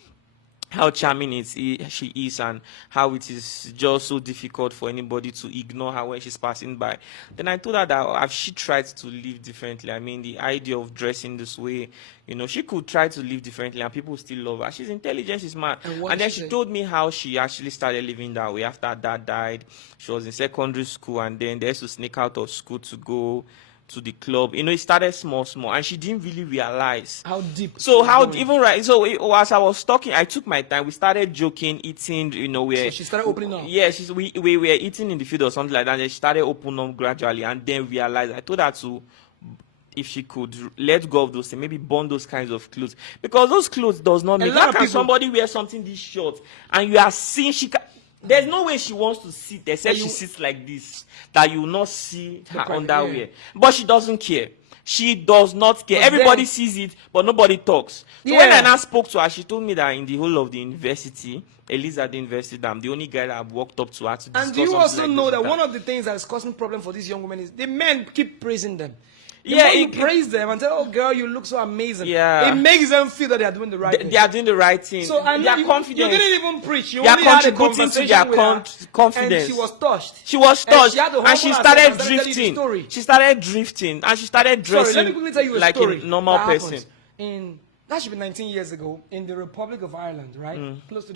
how charming she is, and how it is just so difficult for anybody to ignore her when she's passing by. Then I told her that she tried to live differently. I mean, the idea of dressing this way, she could try to live differently and people still love her. She's intelligent, she's smart. And then she told me how she actually started living that way after her dad died. She was in secondary school, and then they used to sneak out of school to go to the club. It started small, and she didn't really realize How deep. So as I was talking, I took my time. We started joking, eating. So she started opening up. Yeah, we were eating in the field or something like that. And then she started opening up gradually, and then realized. I told her to, if she could let go of those things, maybe burn those kinds of clothes, because those clothes does not make. How can somebody wear something this short and you are seeing there's no way she wants to sit except she sits like this, that you will not see her underwear. Yeah. But she doesn't care. She does not care. Everybody sees it, but nobody talks. So when I now spoke to her, she told me that in the whole of the university, Elizabeth University, I'm the only guy that I've walked up to her to discuss. And do you also know that one of the things that is causing problem for these young women is the men keep praising them. You praise them and tell, "Oh girl, you look so amazing." Yeah, it makes them feel that they are doing the right thing. They are doing the right thing. So and they are confident. You didn't even preach. You they only are had a contributing to conversation their with confidence. And she was touched. She was touched, and she started drifting. She started drifting, and she started dressing. Sorry, let me quickly tell you like a normal person. That should be 19 years ago in the Republic of Ireland, right? Close to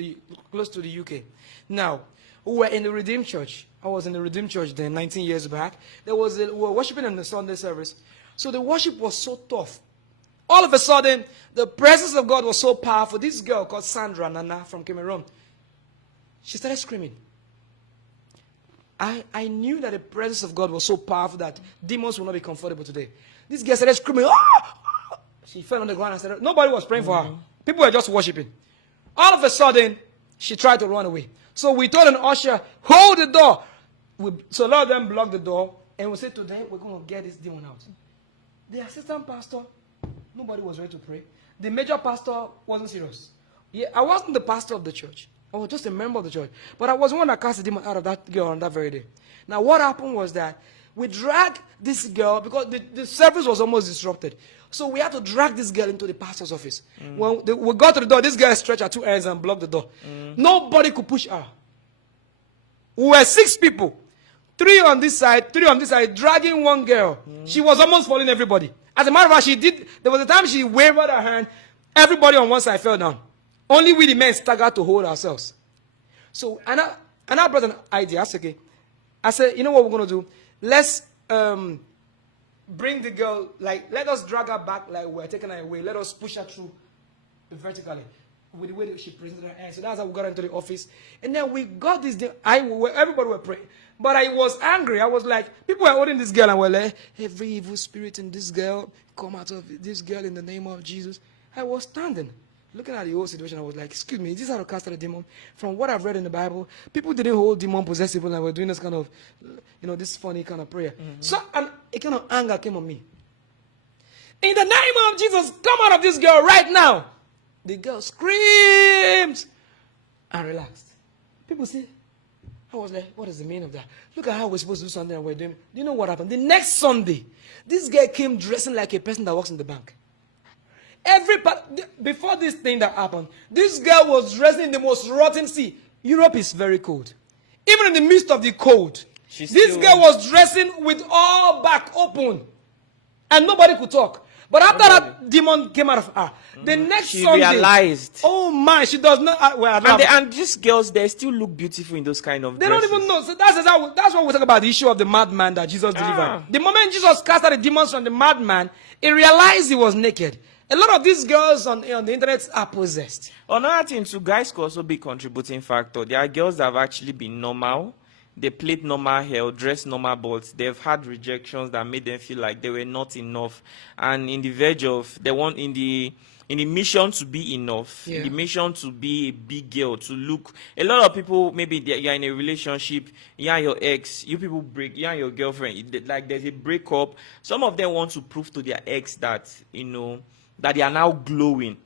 the UK. Now, we were in the Redeemed Church. I was in the Redeemed Church then, 19 years back. We were worshiping in the Sunday service. So the worship was so tough. All of a sudden, the presence of God was so powerful. This girl called Sandra Nana from Cameroon, she started screaming. I knew that the presence of God was so powerful that demons will not be comfortable today. This girl started screaming. Ah! She fell on the ground and started. Nobody was praying for her. People were just worshiping. All of a sudden, she tried to run away. So we told an usher, hold the door. So a lot of them blocked the door, and we said today we're going to get this demon out. The assistant pastor, nobody was ready to pray. The major pastor wasn't serious. Yeah, I wasn't the pastor of the church. I was just a member of the church. But I was the one that cast the demon out of that girl on that very day. Now what happened was that we dragged this girl, because the service was almost disrupted. So we had to drag this girl into the pastor's office. When we got to the door, this girl stretched her two hands and blocked the door. Nobody could push her. We were 6 people. 3 on this side, dragging one girl. She was almost falling everybody. As a matter of fact, there was a time she wavered her hand, everybody on one side fell down. Only we the men staggered to hold ourselves. So, and I brought an idea. I said, you know what we're going to do? Let's bring the girl, let us drag her back like we're taking her away. Let us push her through vertically with the way that she presented her hand. So that's how we got into the office. And then we got this thing. Everybody were praying. But I was angry. I was like, people were holding this girl and were like, every evil spirit in this girl, come out of this girl in the name of Jesus. I was standing, looking at the whole situation. I was like, excuse me, is this how to cast out a demon? From what I've read in the Bible, people didn't hold demon-possessed people and were doing this kind of, this funny kind of prayer. So a kind of anger came on me. In the name of Jesus, come out of this girl right now. The girl screamed and relaxed. People say, I was like, what is the meaning of that? Look at how we're supposed to do something and we're doing it. Do you know what happened? The next Sunday, this girl came dressing like a person that works in the bank. Before this thing that happened, this girl was dressing in the most rotten sea. Europe is very cold. Even in the midst of the cold, this girl was dressing with all back open. And nobody could talk. But after that demon came out of her, the next She Sunday, realized. oh man, she does not. Well, And these girls, they still look beautiful in those kind of they dresses. don't even know. So that's what we talk about, the issue of the madman that Jesus delivered. The moment Jesus cast out the demons from the madman, he realized he was naked. A lot of these girls on the internet are possessed. Another thing too, guys could also be contributing factor. There are girls that have actually been normal. They played normal hair, dressed normal, but they've had rejections that made them feel like they were not enough. And in the verge of, they want in the mission to be enough, in the mission to be a big girl, to look. A lot of people, maybe you're in a relationship, you and your ex, you people break, you and your girlfriend, like there's a breakup. Some of them want to prove to their ex that, that they are now glowing.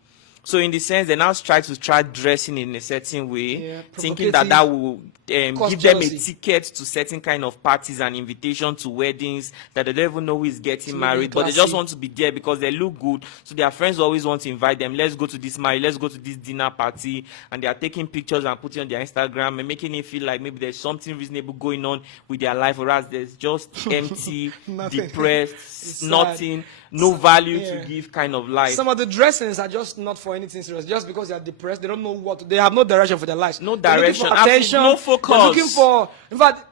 So in the sense, they now try dressing in a certain way, thinking that will give them a ticket to certain kind of parties and invitation to weddings that they don't even know who is getting married, but they just want to be there because they look good. So their friends always want to invite them. Let's go to this marriage, let's go to this dinner party, and they are taking pictures and putting on their Instagram and making it feel like maybe there's something reasonable going on with their life, whereas there's just empty, depressed, nothing, no value to give kind of life. Some of the dressings are just not for anything serious. Just because they are depressed, they don't know what they have no direction for their lives. No direction, for attention, no focus. They're looking for. In fact,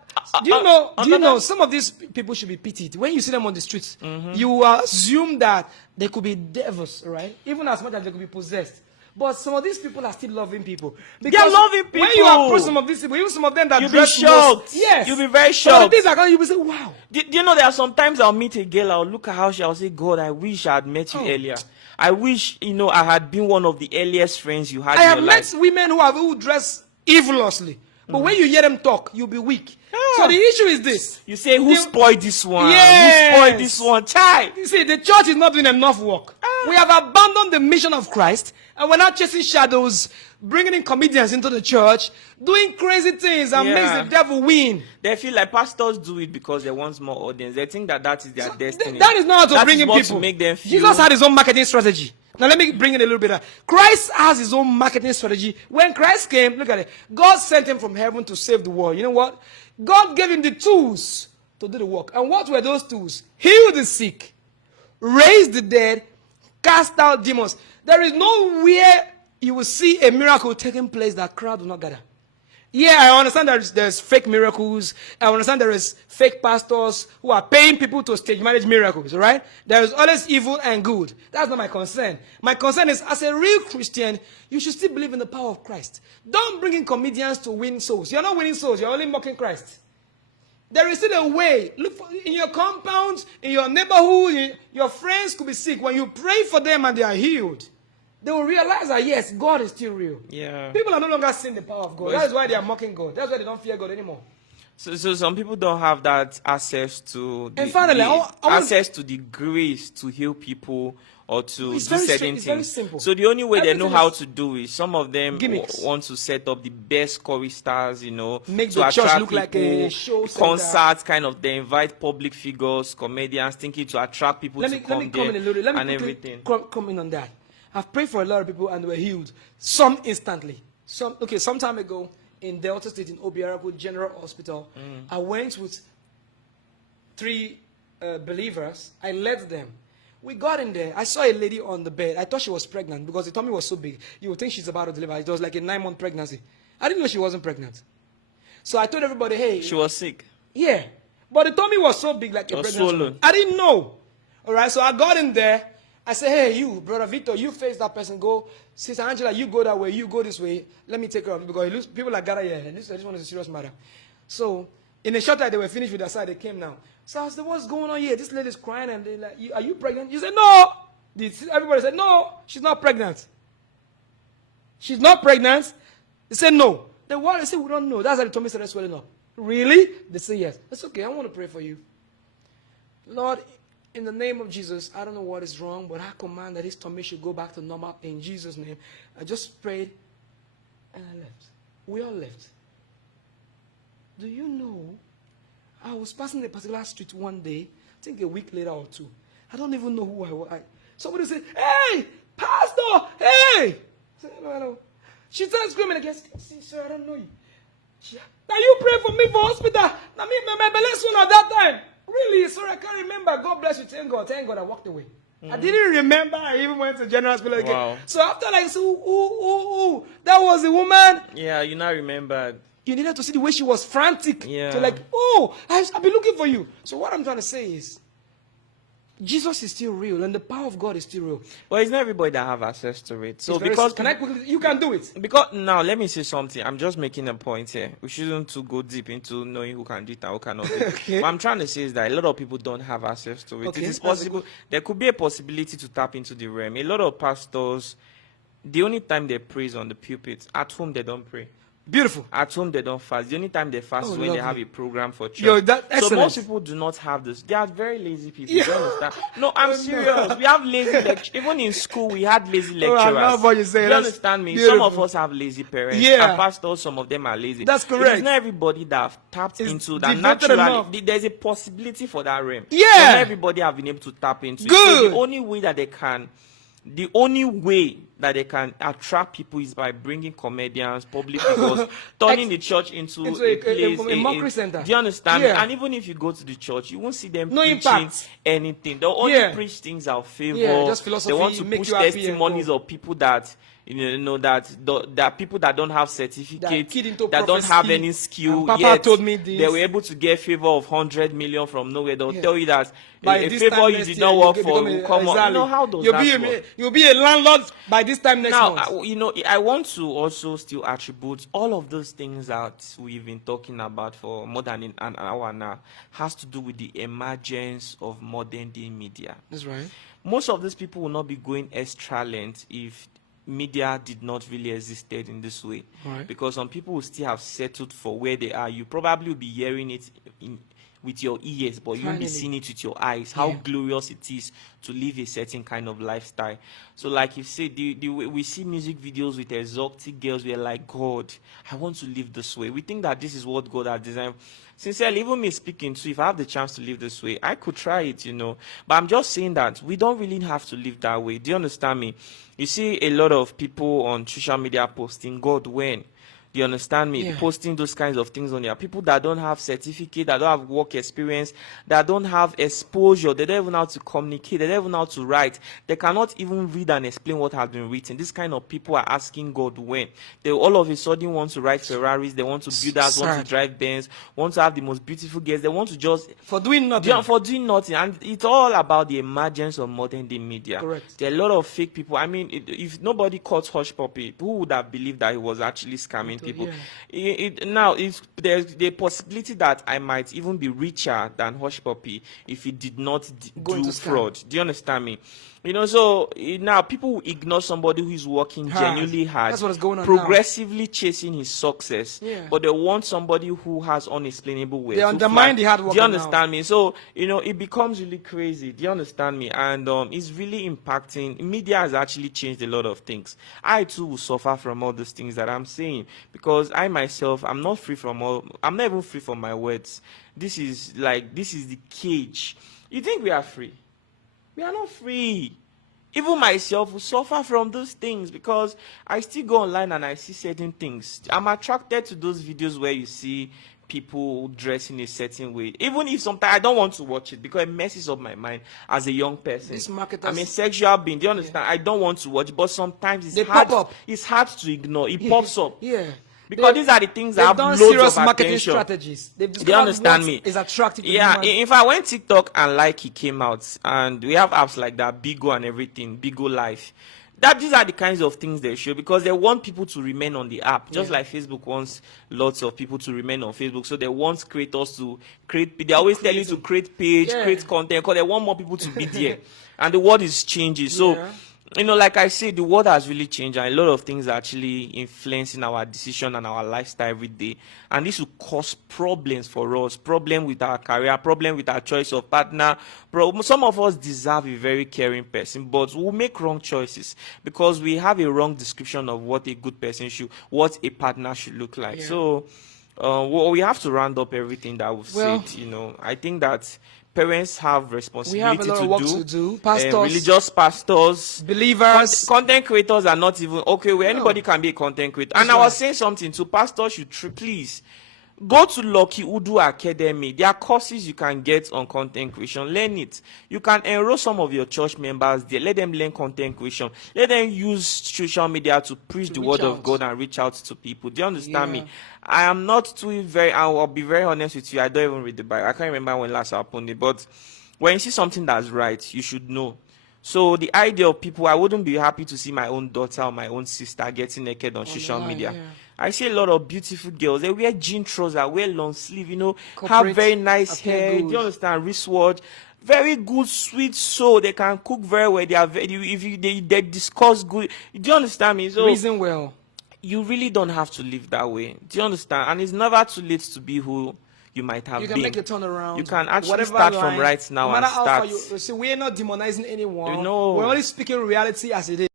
do you know some of these people should be pitied. When you see them on the streets, you assume that they could be devils, right? Even as much as they could be possessed. But some of these people are still loving people. They are loving people. When you approach some of these people, even some of them that you'll dress be shocked. Yes. You'll be very shocked. So things are going, you'll be saying, wow. Do you know there are sometimes I'll meet a girl, I'll look at how I'll say, God, I wish I had met you earlier. I wish, I had been one of the earliest friends you had in your life. I have met women who dress evilously. But when you hear them talk, you'll be weak. So the issue is this. You say, who spoiled this one? Yes. Who spoiled this one? Child. You see, the church is not doing enough work. We have abandoned the mission of Christ, and we're now chasing shadows, bringing in comedians into the church, doing crazy things and makes the devil win. They feel like pastors do it because they want more audience. They think that is their destiny. That is not how to bring in people. To make them feel. Jesus had his own marketing strategy. Now let me bring it a little bit. Christ has his own marketing strategy. When Christ came, look at it. God sent him from heaven to save the world. You know what? God gave him the tools to do the work. And what were those tools? Heal the sick, raise the dead, cast out demons. There is nowhere you will see a miracle taking place that crowd will not gather. Yeah, I understand there's fake miracles. I understand there is fake pastors who are paying people to stage manage miracles, right? There is always evil and good. That's not my concern. My concern is, as a real Christian, you should still believe in the power of Christ. Don't bring in comedians to win souls. You're not winning souls. You're only mocking Christ. There is still a way. Look in your compounds, in your neighborhood, your friends could be sick. When you pray for them and they are healed, they will realize that, yes, God is still real. Yeah. People are no longer seeing the power of God. That is why they are mocking God. That's why they don't fear God anymore. So some people don't have that access to the, and finally, access to the grace to heal people or to do certain things. It's very simple. So the only way they know how to do it, some of them gimmicks. Want to set up the best choristers, make to the church attract look people, like a show concerts, kind of. They invite public figures, comedians, thinking to attract people to come there and everything. Come in on that. I've prayed for a lot of people and they were healed. Some instantly. Some time ago in Delta State in Obiaraku General Hospital, I went with 3 believers. I led them. We got in there. I saw a lady on the bed. I thought she was pregnant because the tummy was so big. You would think she's about to deliver. It was like a 9-month pregnancy. I didn't know she wasn't pregnant. So I told everybody, hey. She was sick. Yeah. But the tummy was so big like a pregnancy. I didn't know. All right. So I got in there. I said, hey, you, Brother Victor, you face that person. Go. Sister Angela, you go that way. You go this way. Let me take care of it. Because people are gathered here. This one is a serious matter. So in a short time, they were finished with their side. They came now. So I said, what's going on here? This lady's crying. And they're like, are you pregnant? You said, no. Everybody said, no, she's not pregnant. She's not pregnant. They said, no. Then what? They said, we don't know. That's how the tummy started swelling up. Really? They say, yes. That's okay. I want to pray for you. Lord, in the name of Jesus, I don't know what is wrong, but I command that his tummy should go back to normal in Jesus' name. I just prayed and I left. We all left. Do you know, I was passing a particular street one day, I think a week later or 2. I don't even know who I was. Somebody said, hey, Pastor, hey. I said, hello. She started screaming again. Sir, I don't know you. Now you pray for me for hospital. Now me, my belly soon at that time. Really? Sorry, I can't remember. God bless you. Thank God. Thank God I walked away. I didn't remember I even went to General Hospital again. Wow. So after like, so, that was the woman. Yeah, you now remembered. You needed to see the way she was frantic. Yeah. To like, I've been looking for you. So what I'm trying to say is, Jesus is still real and the power of God is still real. But it's not everybody that have access to it. So It's very- because can I quickly, you can do it. Because now let me say something. I'm just making a point here. We shouldn't to go deep into knowing who can do it and who cannot do it. Okay. What I'm trying to say is that a lot of people don't have access to it. Okay, It is that's a possible. There could be a possibility to tap into the realm. A lot of pastors, the only time they pray is on the pulpit. At home they don't pray. Beautiful. At home they don't fast. The only time they fast Oh, is when they lovely. have a program for church. Yo, that- so excellent. most people do not have this. They are very lazy people. Yeah. You understand? No, I'm Oh, no. serious. We have lazy lecturers. Even in school, we had lazy Oh, lecturers. I love what you say. You That's understand me? beautiful. Some of us have lazy parents. Yeah. And pastors, some of them are lazy. That's It correct. is not everybody that have tapped It's into that devoted naturally. enough. There's a possibility for that realm. Yeah. But not everybody have been able to tap into it. So Good. the only way that they can attract people is by bringing comedians, public figures, turning the church into Into a a place, mockery center. Do you understand? Yeah. And even if you go to the church, you won't see them No preaching impact. anything. They'll only Yeah. preach things out of favor. Yeah, just philosophy, They want to make push you happy and testimonies go. of people that that people that don't have certificates, keyed into that don't have prophecy. any skill And Papa yet. told me this. They were able to get favor of 100 million from nowhere. They'll Yeah. tell you that By a this favor time you next did year, not you work can for become will a- come up. You exactly. know, how does You'll that be work? you'll be a landlord by this time next Now, month. I want to also still attribute all of those things that we've been talking about for more than an hour now has to do with the emergence of modern day media. That's right. Most of these people will not be going extra length if media did not really existed in this way. Right. Because some people will still have settled for where they are. You probably will be hearing it with your ears, but you won't be Finally. seeing it with your eyes. How Yeah. glorious it is to live a certain kind of lifestyle. So, like you said, the way we see music videos with exotic girls, we're like, God, I want to live this way. We think that this is what God has designed. Sincerely, even me speaking too, if I have the chance to live this way, I could try it, you know. But I'm just saying that we don't really have to live that way. Do you understand me? You see a lot of people on social media posting, God, when? Do you understand me? Yeah. Posting those kinds of things on there. People that don't have certificate, that don't have work experience, that don't have exposure, they don't even know how to communicate, they don't even know how to write. They cannot even read and explain what has been written. This kind of people are asking God when. They all of a sudden want to ride Ferraris, they want to build us, want Sad. to drive Benz, want to have the most beautiful girls, they want to just For doing nothing. for doing nothing. And it's all about the emergence of modern day media. Correct. There are a lot of fake people. I mean, if nobody caught Hush Puppy, who would have believed that he was actually scamming people? Yeah. Now, if there's the possibility that I might even be richer than Hush Puppy if he did not Go do into scam. fraud. Do you understand me? You know, so now people will ignore somebody who is working Hard. genuinely hard, That's what is going on now. progressively chasing his success. Yeah. But they want somebody who has unexplainable ways. They who undermine fly- the hard Do you worker now. understand me? So, you know, it becomes really crazy. Do you understand me? And it's really impacting. Media has actually changed a lot of things. I too will suffer from all those things that I'm saying because I myself, I'm not even free from my words. This is the cage. You think we are free? We are not free. Even myself will suffer from those things because I still go online and I see certain things. I'm attracted to those videos where you see people dressing a certain way. Even if sometimes I don't want to watch it because it messes up my mind as a young person. These marketers- I'm a sexual being. Do you understand? I don't want to watch, but sometimes They it's hard. pop up. It's hard to ignore. It pops up. Yeah. Because these are the things that They've have done loads serious of marketing attention. strategies. They've Do you discovered understand what me? is attractive to Yeah, humans. if I went TikTok and Likey came out, and we have apps like that, Bigo and everything, Bigo Life. These are the kinds of things they show because they want people to remain on the app, just like Facebook wants lots of people to remain on Facebook. So they want creators to create. They always tell you to create page, Yeah. create content, because they want more people to be there. And the world is changing. So. Yeah. You know, like I said, the world has really changed, and a lot of things are actually influencing our decision and our lifestyle every day. And this will cause problems for us, problem with our career, problem with our choice of partner. Some of us deserve a very caring person, but we'll make wrong choices because we have a wrong description of what a good person what a partner should look like. Yeah. So, we have to round up everything that we've Well, said. You know, I think that parents have responsibility lot of work to do. Pastors, religious pastors, believers. content creators are not even okay. Where No. anybody can be a content creator. And That's I was right. saying something to pastors should please Go to Lucky Udu Academy. There are courses you can get on content creation. Learn it. You can enroll some of your church members there. Let them learn content creation. Let them use social media to preach the word of God and reach out to people. Do you understand me? I am not too very, I'll be very honest with you. I don't even read the Bible. I can't remember when last happened it. But when you see something that's right, you should know. So the idea of people, I wouldn't be happy to see my own daughter or my own sister getting naked on social media. I see a lot of beautiful girls. They wear jean trousers, wear long sleeve, have very nice hair. Do you understand? Wristwatch. Very good, sweet soul. They can cook very well. They are they discuss good. Do you understand me? So reason well. You really don't have to live that way. Do you understand? And it's never too late to be who you might have been. You can make a turnaround. You can actually start from right now no matter and start. How far see, we're not demonizing anyone. No. We're only speaking reality as it is.